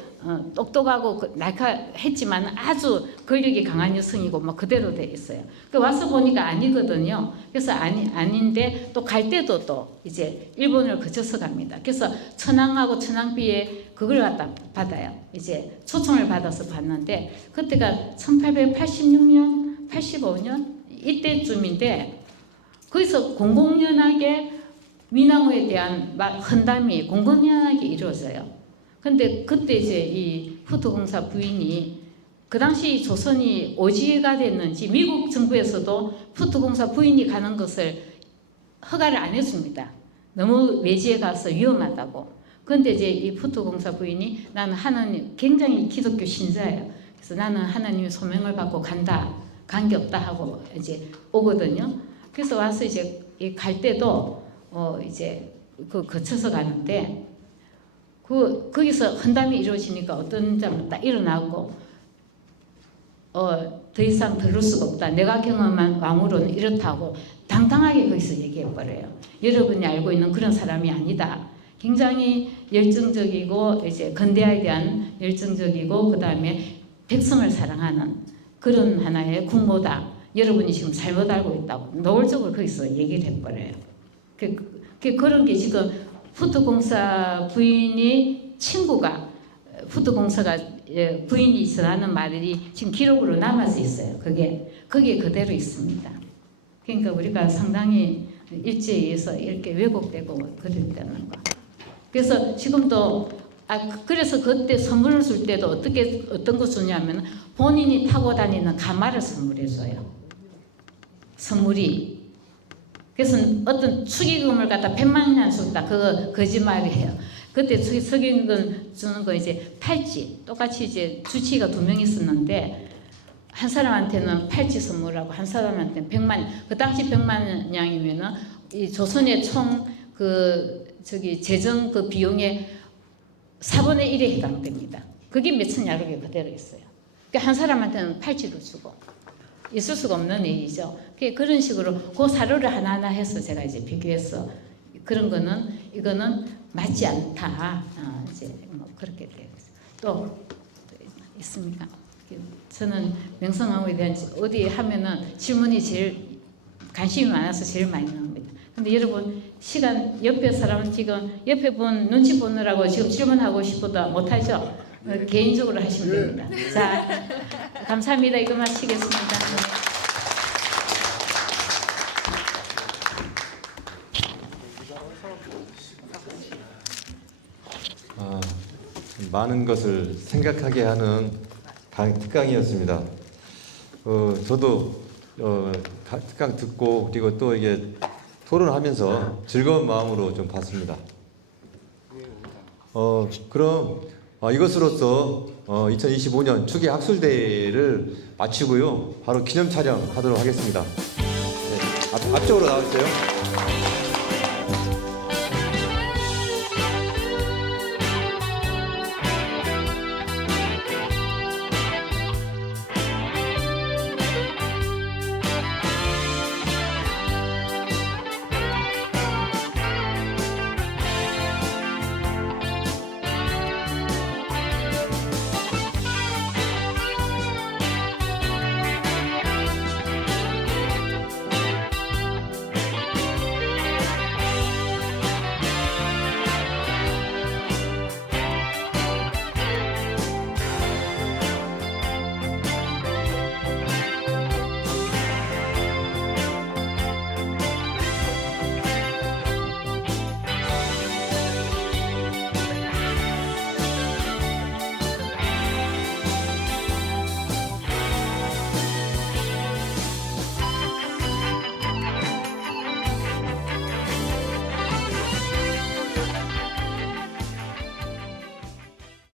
똑똑하고 날카했지만 아주 권력이 강한 여성이고 뭐 그대로 돼 있어요. 그 와서 보니까 아니거든요. 그래서 아닌데 또 갈 때도 또 이제 일본을 거쳐서 갑니다. 그래서 천황하고 천황비에 그걸 갖다 받아요. 이제 초청을 받아서 봤는데 그때가 1886년, 85년 이때쯤인데 거기서 공공연하게 미나무에 대한 헌담이 공공연하게 이루어져요. 근데 그때 이제 이 후토공사 부인이 그 당시 조선이 오지가 됐는지 미국 정부에서도 후토공사 부인이 가는 것을 허가를 안 해줍니다. 너무 외지에 가서 위험하다고. 그런데 이제 이 후토공사 부인이 나는 하나님 굉장히 기독교 신자예요. 그래서 나는 하나님의 소명을 받고 간다. 관계없다 하고 이제 오거든요. 그래서 와서 이제 갈 때도 이제 그 거쳐서 가는데 거기서 헌담이 이루어지니까 어떤 자는 딱 일어나고 더 이상 들을 수가 없다. 내가 경험한 왕으로는 이렇다고 당당하게 거기서 얘기해 버려요. 여러분이 알고 있는 그런 사람이 아니다. 굉장히 열정적이고 이제 근대화에 대한 열정적이고 그 다음에 백성을 사랑하는 그런 하나의 국모다. 여러분이 지금 잘못 알고 있다고 노골적으로 거기서 얘기를 해버려요. 그런 게 지금 후토공사 부인이 친구가 후토공사가 부인이 있으라는 말이 지금 기록으로 남아서 있어요. 그게 그대로 있습니다. 그러니까 우리가 상당히 일제에 의해서 이렇게 왜곡되고 그랬다는 거. 그래서 지금도 그래서 그때 선물을 줄 때도 어떤 거 주냐면 본인이 타고 다니는 가마를 선물해줘요. 선물이. 그래서 어떤 축의금을 갖다 100만 원 줬다. 그거 거짓말이에요. 그때 축의금 주는 거 이제 팔찌. 똑같이 이제 주치의가 2명 있었는데 한 사람한테는 팔찌 선물하고 한 사람한테는 100만 원. 그 당시 100만 원이면은 이 조선의 총 재정 그 비용의 4분의 1에 해당됩니다. 그게 몇천야록에 그대로 있어요. 그러니까 한 사람한테는 팔찌도 주고. 있을 수가 없는 얘기죠. 그런 식으로 그 사료를 하나하나 해서 제가 이제 비교해서 그런 거는 이거는 맞지 않다. 이제 뭐 그렇게 돼요. 또 있습니까? 저는 명성황후에 대한 어디 하면은 질문이 제일 관심이 많아서 제일 많이 나옵니다. 근데 여러분 시간 옆에 사람은 지금 옆에 분 눈치 보느라고 지금 질문하고 싶어도 못하죠? 개인적으로 하시면 됩니다. 자, 감사합니다. 이거 마치겠습니다. 많은 것을 생각하게 하는 특강이었습니다. 저도 특강 듣고 그리고 또 이게 토론하면서 즐거운 마음으로 좀 봤습니다. 그럼 이것으로써 2025년 추계 학술대회를 마치고요. 바로 기념 촬영하도록 하겠습니다. 네, 앞쪽으로 나와주세요.